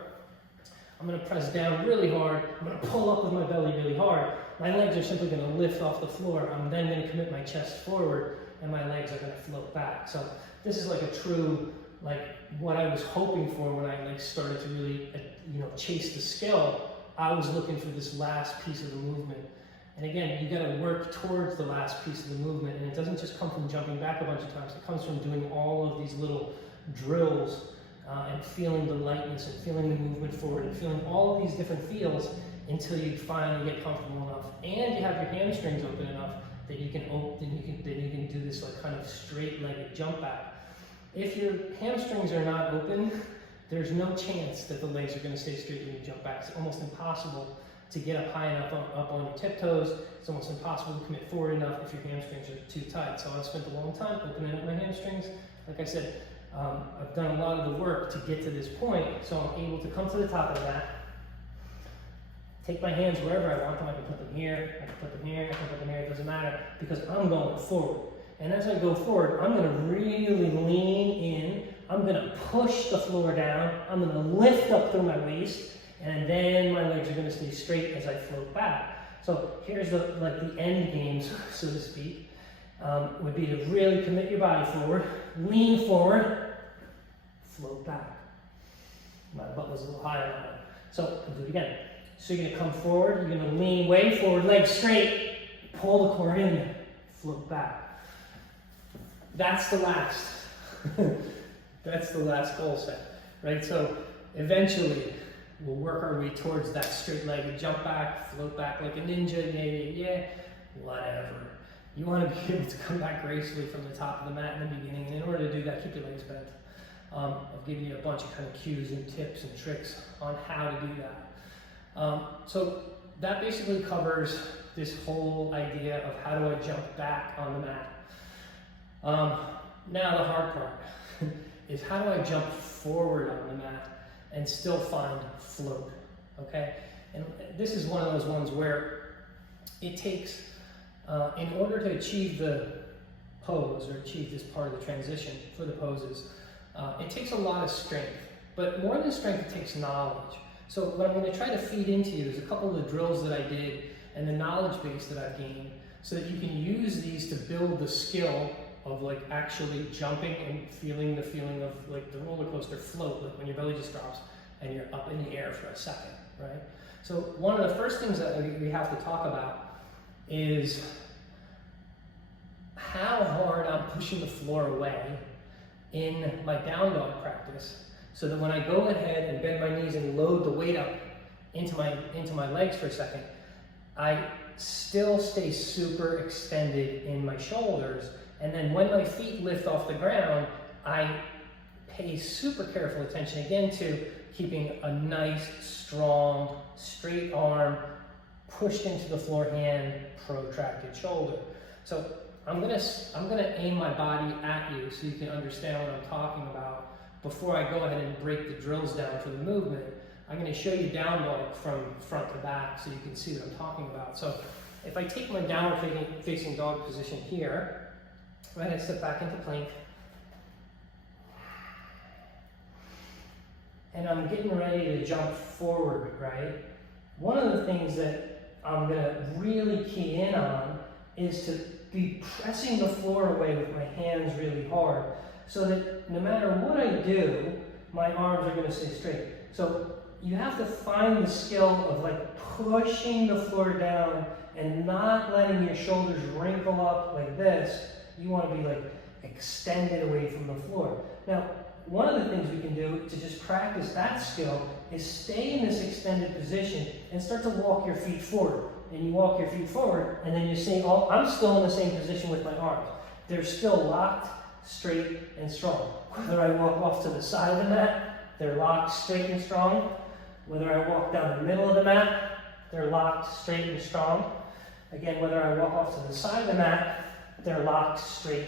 I'm going to press down really hard. I'm going to pull up with my belly really hard. My legs are simply going to lift off the floor. I'm then going to commit my chest forward, and my legs are going to float back. So this is like a true, like what I was hoping for when I like started to really, you know, chase the skill. I was looking for this last piece of the movement. And again, you got to work towards the last piece of the movement, and it doesn't just come from jumping back a bunch of times. It comes from doing all of these little drills and feeling the lightness and feeling the movement forward and feeling all of these different feels until you finally get comfortable enough and you have your hamstrings open enough that you can do this like kind of straight-legged jump back. If your hamstrings are not open, there's no chance that the legs are going to stay straight when you jump back. It's almost impossible to get up high enough up on your tiptoes. It's almost impossible to commit forward enough if your hamstrings are too tight. So I spent a long time opening up my hamstrings. Like I said, I've done a lot of the work to get to this point, so I'm able to come to the top of that, take my hands wherever I want them. I can put them here, I can put them here, I can put them here, it doesn't matter, because I'm going forward. And as I go forward, I'm going to really lean in I'm gonna push the floor down, I'm gonna lift up through my waist, and then my legs are gonna stay straight as I float back. So here's the end game, so to speak, would be to really commit your body forward, lean forward, float back. My butt was a little higher on it. So I'll do it again. So you're gonna come forward, you're gonna lean way forward, legs straight, pull the core in, float back. That's the last. That's the last goal set, right? So eventually we'll work our way towards that straight-legged jump back, float back like a ninja, yeah, whatever. You want to be able to come back gracefully from the top of the mat in the beginning, and in order to do that, keep your legs bent. I'll give you a bunch of kind of cues and tips and tricks on how to do that. So that basically covers this whole idea of how do I jump back on the mat. Now the hard part is how do I jump forward on the mat and still find float, okay? And this is one of those ones where it takes, in order to achieve the pose or achieve this part of the transition for the poses, it takes a lot of strength, but more than strength, it takes knowledge. So what I'm going to try to feed into you is a couple of the drills that I did and the knowledge base that I've gained so that you can use these to build the skill of like actually jumping and feeling the feeling of like the roller coaster float, like when your belly just drops and you're up in the air for a second, right? So one of the first things that we have to talk about is how hard I'm pushing the floor away in my down dog practice, so that when I go ahead and bend my knees and load the weight up into my legs for a second, I still stay super extended in my shoulders. And then when my feet lift off the ground, I pay super careful attention again to keeping a nice, strong, straight arm, pushed into the floor hand, protracted shoulder. So I'm gonna aim my body at you so you can understand what I'm talking about. Before I go ahead and break the drills down for the movement, I'm gonna show you down dog from front to back so you can see what I'm talking about. So if I take my downward facing dog position here, right, I step back into plank, and I'm getting ready to jump forward, right? One of the things that I'm gonna really key in on is to be pressing the floor away with my hands really hard so that no matter what I do, my arms are gonna stay straight. So you have to find the skill of like pushing the floor down and not letting your shoulders wrinkle up like this. You want to be like extended away from the floor. Now, one of the things we can do to just practice that skill is stay in this extended position and start to walk your feet forward. And you walk your feet forward, and then you say, oh, I'm still in the same position with my arms. They're still locked, straight, and strong. Whether I walk off to the side of the mat, they're locked, straight, and strong. Whether I walk down the middle of the mat, they're locked, straight, and strong. Again, whether I walk off to the side of the mat, they're locked, straight,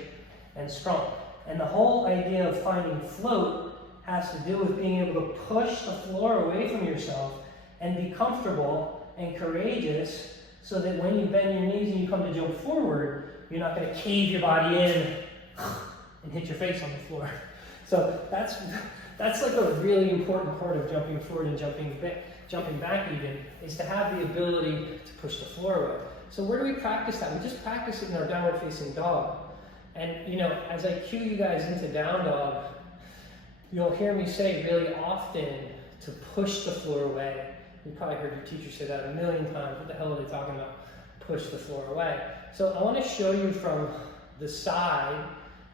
and strong. And the whole idea of finding float has to do with being able to push the floor away from yourself and be comfortable and courageous so that when you bend your knees and you come to jump forward, you're not going to cave your body in and hit your face on the floor. So that's like a really important part of jumping forward and jumping back even, is to have the ability to push the floor away. So where do we practice that? We just practice it in our downward facing dog. And you know, as I cue you guys into down dog, you'll hear me say really often to push the floor away. You probably heard your teacher say that a million times. What the hell are they talking about? Push the floor away. So I want to show you from the side.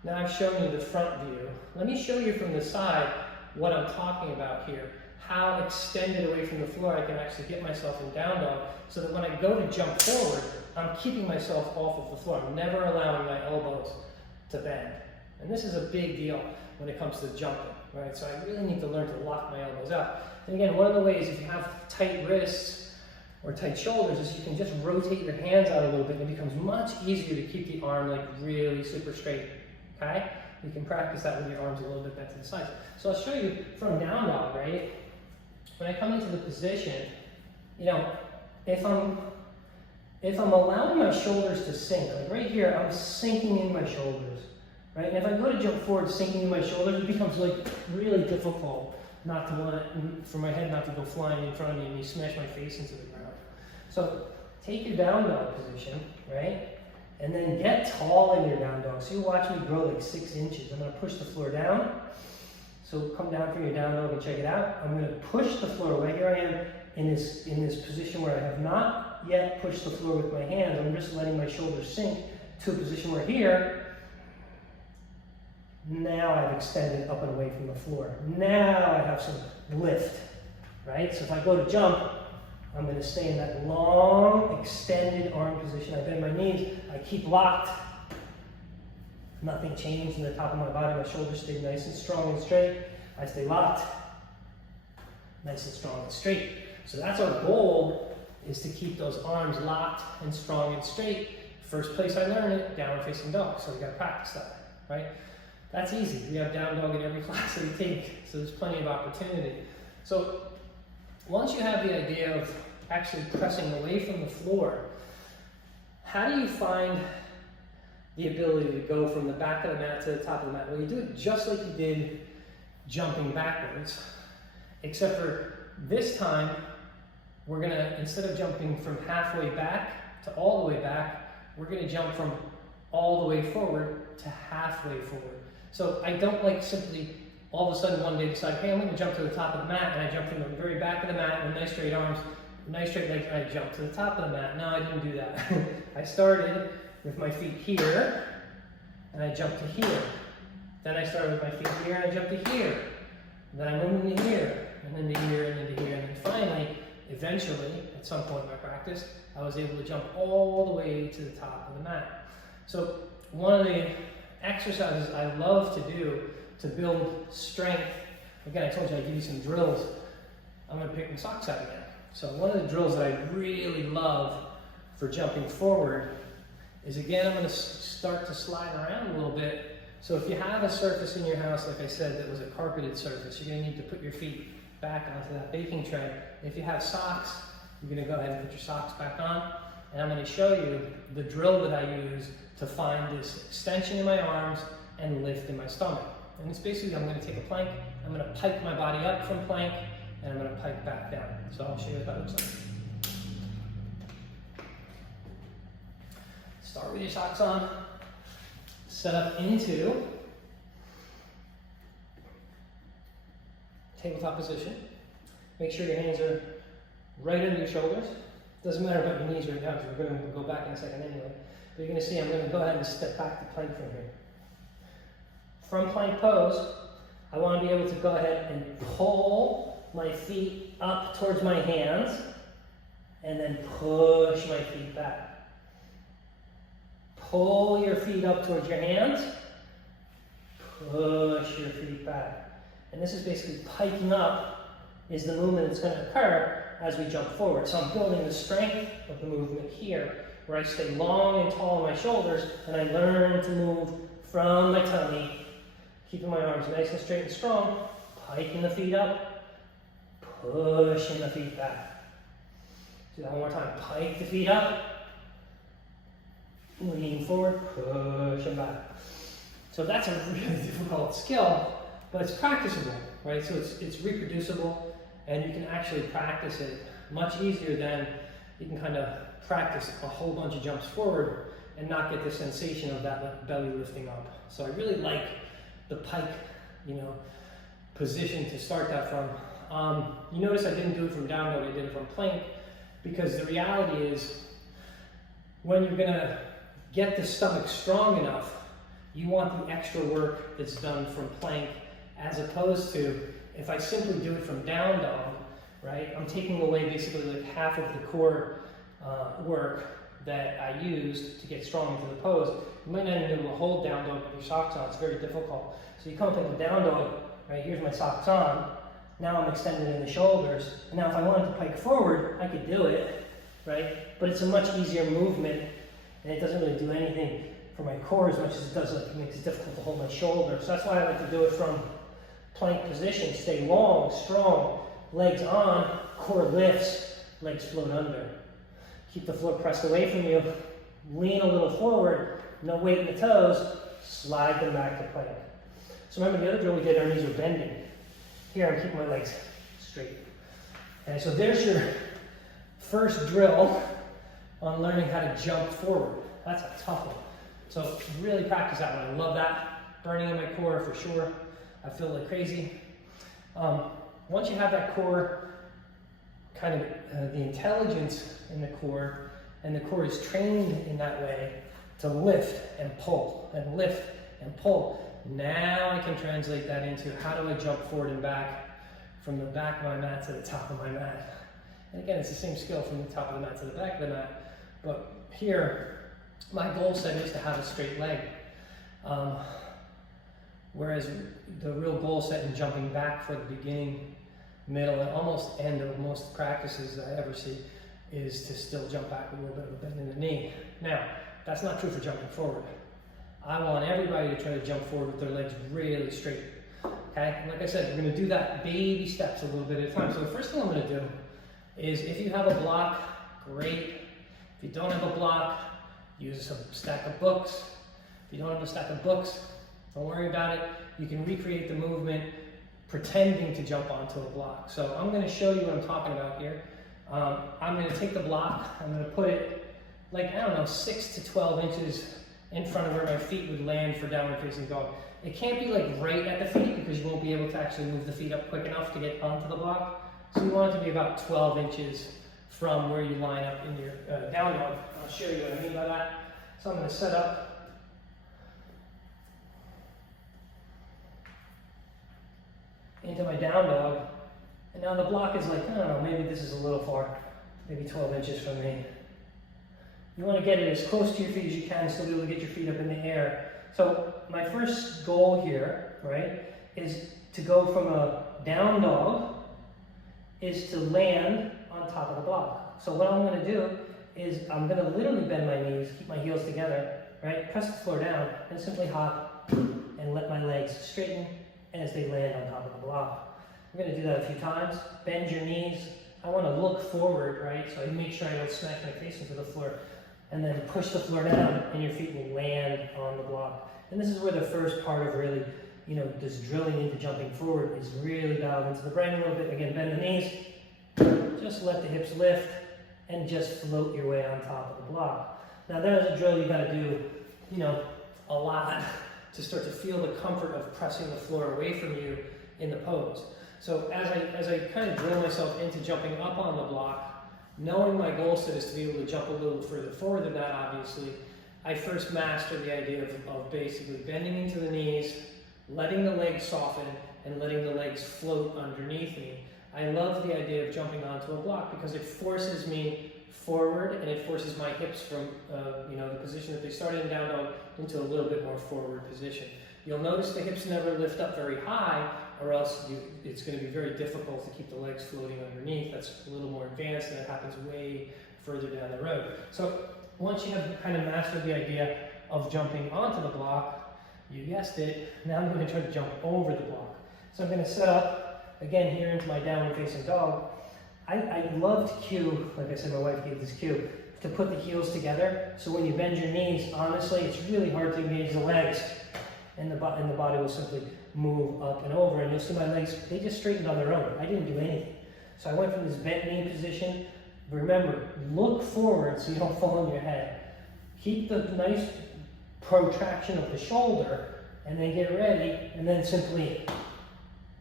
Now I've shown you the front view. Let me show you from the side what I'm talking about here. How extended away from the floor I can actually get myself in down dog, so that when I go to jump forward, I'm keeping myself off of the floor. I'm never allowing my elbows to bend. And this is a big deal when it comes to jumping, right? So I really need to learn to lock my elbows out. And again, one of the ways, if you have tight wrists or tight shoulders, is you can just rotate your hands out a little bit, and it becomes much easier to keep the arm like really super straight, okay? You can practice that with your arms a little bit bent to the side. So I'll show you from down dog, right? When I come into the position, you know, if I'm allowing my shoulders to sink, like right here, I'm sinking in my shoulders. right? And if I go to jump forward, sinking in my shoulders, it becomes like really difficult not to want for my head not to go flying in front of me and me smash my face into the ground. So take your down dog position, right? And then get tall in your down dog. So you watch me grow like 6 inches. I'm gonna push the floor down. So come down from your down dog and check it out. I'm gonna push the floor away. Here I am in this position where I have not yet pushed the floor with my hands. I'm just letting my shoulders sink to a position where here, now I've extended up and away from the floor. Now I have some lift, right? So if I go to jump, I'm going to stay in that long, extended arm position. I bend my knees, I keep locked. Nothing changed in the top of my body. My shoulders stay nice and strong and straight. I stay locked, nice and strong and straight. So that's our goal, is to keep those arms locked and strong and straight. First place I learned it, downward facing dog. So we got to practice that, right? That's easy. We have down dog in every class that we take, so there's plenty of opportunity. So once you have the idea of actually pressing away from the floor, how do you find the ability to go from the back of the mat to the top of the mat? Well, you do it just like you did jumping backwards, except for this time, we're gonna, instead of jumping from halfway back to all the way back, we're gonna jump from all the way forward to halfway forward. So I don't like simply all of a sudden one day decide, hey, I'm going to jump to the top of the mat, and I jump from the very back of the mat with nice straight arms, nice straight legs, and I jump to the top of the mat. No, I didn't do that. I started with my feet here, and I jumped to here. Then I started with my feet here, and I jumped to here. Then I went into here, and then to here, and then to here, and then finally, eventually, at some point in my practice, I was able to jump all the way to the top of the mat. So one of the exercises I love to do to build strength, again, I told you I'd give you some drills. I'm going to pick my socks out again. So one of the drills that I really love for jumping forward is, again, I'm going to start to slide around a little bit. So if you have a surface in your house, like I said, that was a carpeted surface, you're going to need to put your feet back onto that baking tray. If you have socks, you're going to go ahead and put your socks back on. And I'm going to show you the drill that I use to find this extension in my arms and lift in my stomach. And it's basically, I'm going to take a plank, I'm going to pike my body up from plank, and I'm going to pike back down. So I'll show you what that looks like. Start with your socks on, set up into tabletop position. Make sure your hands are right under your shoulders. Doesn't matter about your knees right now, because we're going to go back in a second anyway. But you're going to see I'm going to go ahead and step back to plank from here. From plank pose, I want to be able to go ahead and pull my feet up towards my hands, and then push my feet back. Pull your feet up towards your hands, push your feet back. And this is basically piking up, is the movement that's going to occur as we jump forward. So I'm building the strength of the movement here, where I stay long and tall on my shoulders, and I learn to move from my tummy, keeping my arms nice and straight and strong, piking the feet up, pushing the feet back. Do that one more time. Pike the feet up, lean forward, push them back. So that's a really difficult skill, but it's practicable, right? So it's reproducible, and you can actually practice it much easier than you can kind of practice a whole bunch of jumps forward and not get the sensation of that belly lifting up. So I really like the pike, position to start that from. You notice I didn't do it from down dog, I did it from plank, because the reality is, when you're gonna get the stomach strong enough, you want the extra work that's done from plank, as opposed to if I simply do it from down dog, right? I'm taking away basically like half of the core work that I used to get strong into the pose. You might not even be able to hold down dog with your socks on. It's very difficult. So you come up into down dog, right? Here's my socks on. Now I'm extended in the shoulders. And now if I wanted to pike forward, I could do it, right? But it's a much easier movement, and it doesn't really do anything for my core as much as it does, like, it makes it difficult to hold my shoulders. So that's why I like to do it from plank position. Stay long, strong, legs on, core lifts, legs float under. Keep the floor pressed away from you, lean a little forward, no weight in the toes, slide them back to plank. So remember the other drill we did, our knees were bending. Here I'm keeping my legs straight. Okay, so there's your first drill on learning how to jump forward. That's a tough one. So really practice that one. I love that. Burning in my core for sure. I feel like crazy. Once you have that core, kind of the intelligence in the core, and the core is trained in that way to lift and pull, and lift and pull. Now I can translate that into how do I jump forward and back from the back of my mat to the top of my mat. And again, it's the same skill from the top of the mat to the back of the mat. But here, my goal set is to have a straight leg. Whereas the real goal set in jumping back for the beginning, middle, and almost end of most practices that I ever see is to still jump back with a little bit of a bend in the knee. Now, that's not true for jumping forward. I want everybody to try to jump forward with their legs really straight. Okay? And like I said, we're going to do that baby steps a little bit at a time. So the first thing I'm going to do is, if you have a block, great. If you don't have a block, use a stack of books. If you don't have a stack of books, don't worry about it. You can recreate the movement pretending to jump onto a block. So I'm going to show you what I'm talking about here. I'm going to take the block, I'm going to put it like, I don't know, 6 to 12 inches in front of where my feet would land for downward facing dog. It can't be like right at the feet because you won't be able to actually move the feet up quick enough to get onto the block. So you want it to be about 12 inches from where you line up in your down dog. I'll show you what I mean by that. So I'm going to set up into my down dog. And now the block is like, I don't know, maybe this is a little far, maybe 12 inches from me. You want to get it as close to your feet as you can, so be able to get your feet up in the air. So my first goal here, right, is to go from a down dog, is to land on top of the block. So what I'm going to do is I'm going to literally bend my knees, keep my heels together, right, press the floor down, and simply hop and let my legs straighten as they land on top of the block. We're going to do that a few times. Bend your knees. I want to look forward, right, so I make sure I don't smack my face into the floor. And then push the floor down, and your feet will land on the block. And this is where the first part of really, this drilling into jumping forward is really dialed into the brain a little bit. Again, bend the knees. Just let the hips lift, and just float your way on top of the block. Now there's a drill you got to do, a lot to start to feel the comfort of pressing the floor away from you in the pose. So as I kind of drill myself into jumping up on the block, knowing my goal set is to be able to jump a little further forward than that, obviously, I first master the idea of basically bending into the knees, letting the legs soften, and letting the legs float underneath me. I love the idea of jumping onto a block because it forces me forward, and it forces my hips from the position that they started in down dog into a little bit more forward position. You'll notice the hips never lift up very high, or else it's going to be very difficult to keep the legs floating underneath. That's a little more advanced, and that happens way further down the road. So once you have kind of mastered the idea of jumping onto the block, you guessed it, now I'm going to try to jump over the block. So I'm going to set up, again, here into my downward facing dog. I love to cue, like I said, my wife gave this cue, to put the heels together. So when you bend your knees, honestly, it's really hard to engage the legs, and the body will simply move up and over, and you'll see my legs, they just straightened on their own. I didn't do anything. So I went from this bent knee position. Remember, look forward so you don't fall on your head. Keep the nice protraction of the shoulder, and then get ready, and then simply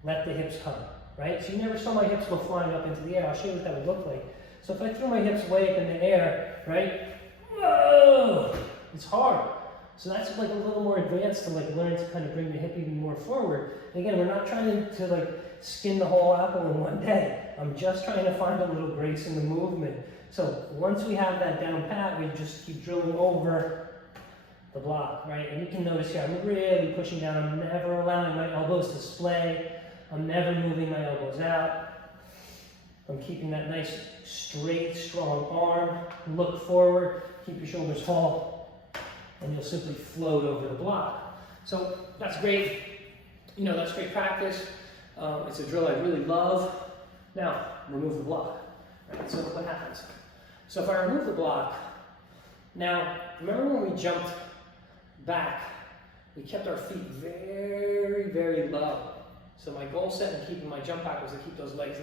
let the hips come, right? So you never saw my hips go flying up into the air. I'll show you what that would look like. So if I threw my hips way up in the air, right? Whoa! It's hard. So that's like a little more advanced to like learn to kind of bring the hip even more forward. And again, we're not trying to like skin the whole apple in one day. I'm just trying to find a little grace in the movement. So once we have that down pat, we just keep drilling over the block, right? And you can notice here, I'm really pushing down. I'm never allowing my elbows to splay. I'm never moving my elbows out. I'm keeping that nice, straight, strong arm. Look forward, keep your shoulders tall, and you'll simply float over the block. So that's great. That's great practice. It's a drill I really love. Now, remove the block. Right? So what happens? So if I remove the block, Now, remember when we jumped back, we kept our feet very, very low. So my goal set in keeping my jump back was to keep those legs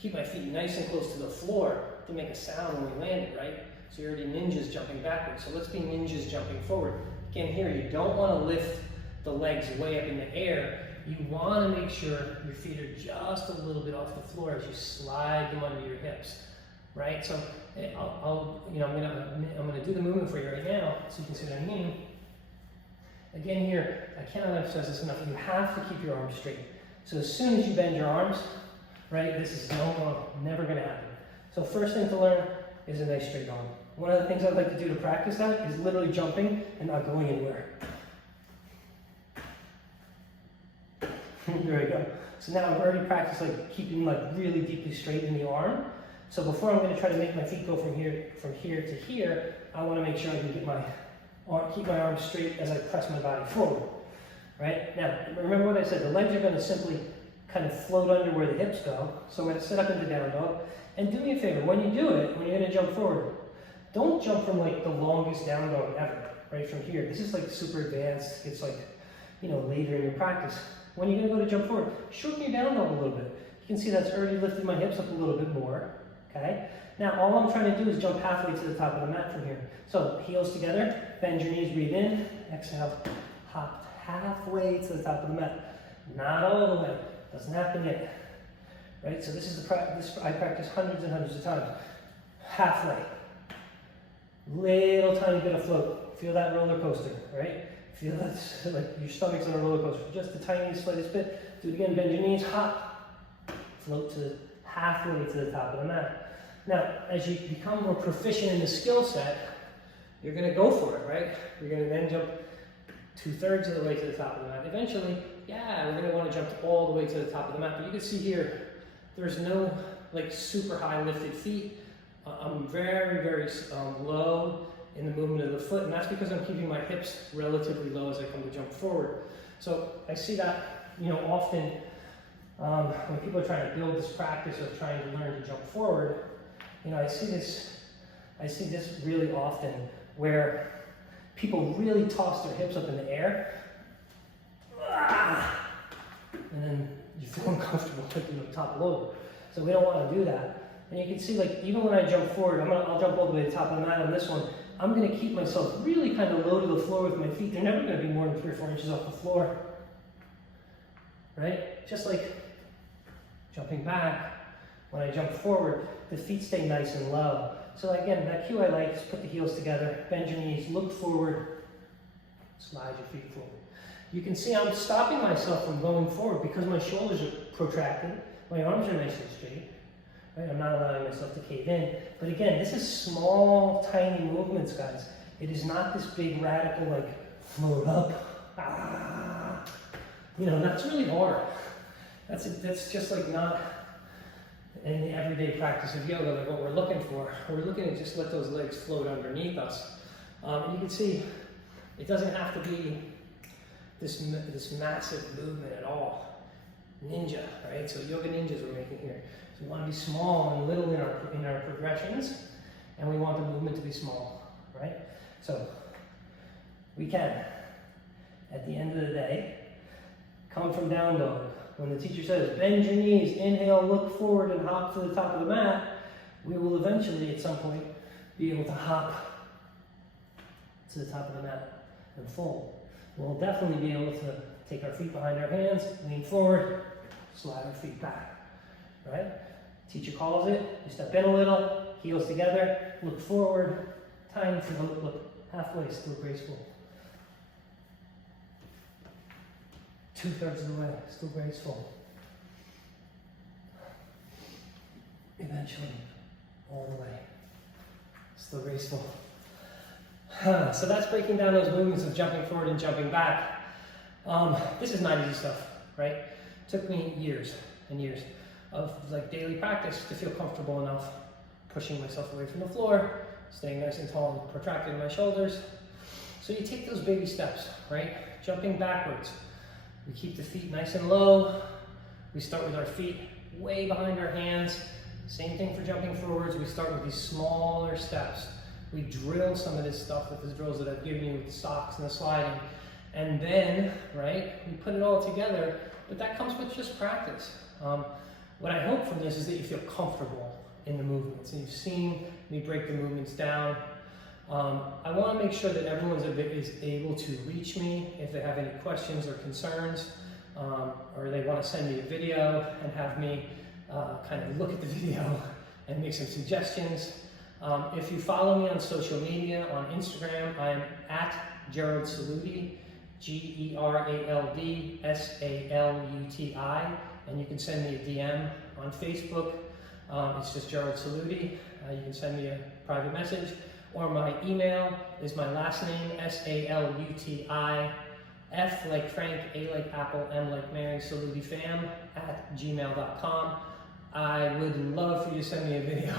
keep my feet nice and close to the floor to make a sound when we landed, right? So you're already ninjas jumping backwards. So let's be ninjas jumping forward. Again, here, you don't want to lift the legs way up in the air. You want to make sure your feet are just a little bit off the floor as you slide them under your hips, right? So I'm gonna do the movement for you right now, so you can see what I mean. Again, here, I cannot emphasize this enough. You have to keep your arms straight. So as soon as you bend your arms, right, this is never gonna happen. So first thing to learn is a nice straight arm. One of the things I'd like to do to practice that is literally jumping and not going anywhere. There we go. So now I've already practiced like keeping like really deeply straight in the arm. So before I'm going to try to make my feet go from here to here, I want to make sure I can keep my arms straight as I press my body forward. Right? Now, remember what I said, the legs are going to simply kind of float under where the hips go. So I'm going to sit up into down dog. And do me a favor, when you do it, when you're going to jump forward, don't jump from like the longest down dog ever, right from here. This is like super advanced. It's like, later in your practice. When you're going to go to jump forward, shorten your down dog a little bit. You can see that's already lifted my hips up a little bit more, okay? Now, all I'm trying to do is jump halfway to the top of the mat from here. So, heels together, bend your knees, breathe in, exhale, hop halfway to the top of the mat. Not all the way, doesn't happen yet, right? So this is the practice I practice hundreds and hundreds of times. Halfway, little tiny bit of float. Feel that roller coaster, right? Feel that like your stomach's on a roller coaster. Just the tiniest, slightest bit. Do it again, bend your knees, hop, float to halfway to the top of the mat. Now, as you become more proficient in the skill set, you're gonna go for it, right? You're gonna then jump 2/3 of the way to the top of the mat. Eventually, yeah, we're gonna wanna jump all the way to the top of the mat, but you can see here, there's no like super high lifted feet. I'm very, very low in the movement of the foot, and that's because I'm keeping my hips relatively low as I come to jump forward. So I see that, often when people are trying to build this practice of trying to learn to jump forward, I see this really often where people really toss their hips up in the air, and then you feel uncomfortable, topple over. So we don't want to do that. And you can see, like, even when I jump forward, I'll jump all the way to the top of the mat on this one. I'm going to keep myself really kind of low to the floor with my feet. They're never going to be more than 3 or 4 inches off the floor. Right? Just like jumping back, when I jump forward, the feet stay nice and low. So again, that cue I like is put the heels together, bend your knees, look forward, slide your feet forward. You can see I'm stopping myself from going forward because my shoulders are protracted, my arms are nice and straight. Right? I'm not allowing myself to cave in. But again, this is small, tiny movements, guys. It is not this big, radical, like, float up. That's really hard. That's just like not in the everyday practice of yoga, like what we're looking for. We're looking to just let those legs float underneath us. You can see it doesn't have to be this massive movement at all. Ninja, right? So yoga ninjas we're making here. So we want to be small and little in our progressions, and we want the movement to be small, right? So we can, at the end of the day, come from down dog. When the teacher says, bend your knees, inhale, look forward, and hop to the top of the mat, we will eventually, at some point, be able to hop to the top of the mat and fold. We'll definitely be able to take our feet behind our hands, lean forward, slide our feet back, right? Teacher calls it, you step in a little, heels together, look forward, tiny float, look halfway, still graceful. 2/3 of the way, still graceful. Eventually, all the way, still graceful. So that's breaking down those movements of jumping forward and jumping back. This is not easy stuff, right? It took me years and years of like daily practice to feel comfortable enough pushing myself away from the floor, staying nice and tall and protracting my shoulders. So you take those baby steps, right? Jumping backwards. We keep the feet nice and low. We start with our feet way behind our hands. Same thing for jumping forwards. We start with these smaller steps. We drill some of this stuff with the drills that I've given you with the stocks and the sliding. And then, right, we put it all together, but that comes with just practice. What I hope from this is that you feel comfortable in the movements, and you've seen me break the movements down. I want to make sure that everyone is able to reach me if they have any questions or concerns, or they want to send me a video and have me kind of look at the video and make some suggestions. If you follow me on social media, on Instagram, I'm at Gerald Saluti, Gerald Saluti, and you can send me a DM on Facebook. It's just Gerald Saluti. You can send me a private message, or my email is my last name, Saluti, F like Frank, A like Apple, M like Mary, SalutiFam @gmail.com. I would love for you to send me a video,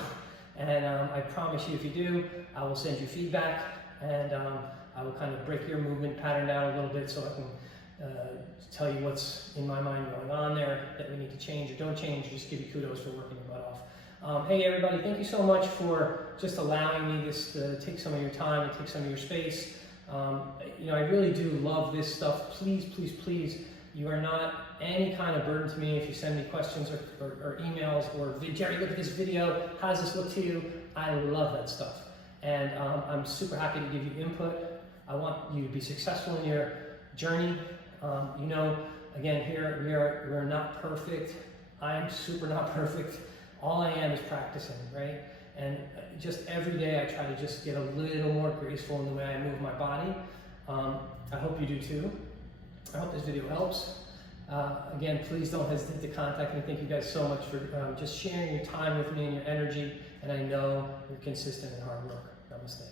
and I promise you, if you do, I will send you feedback, and I will kind of break your movement pattern down a little bit so I can tell you what's in my mind going on there that we need to change or don't change, just give you kudos for working your butt off. Hey everybody, thank you so much for just allowing me this to take some of your time and take some of your space. You know, I really do love this stuff. Please, please, please, you are not any kind of burden to me if you send me questions or emails or, Gerry, look at this video, how does this look to you? I love that stuff. And I'm super happy to give you input. I want you to be successful in your journey. You know, again, here we're not perfect. I am super not perfect. All I am is practicing, right? And just every day I try to just get a little more graceful in the way I move my body. I hope you do too. I hope this video helps. Again, please don't hesitate to contact me. Thank you guys so much for just sharing your time with me and your energy. And I know you're consistent and hard work. Namaste.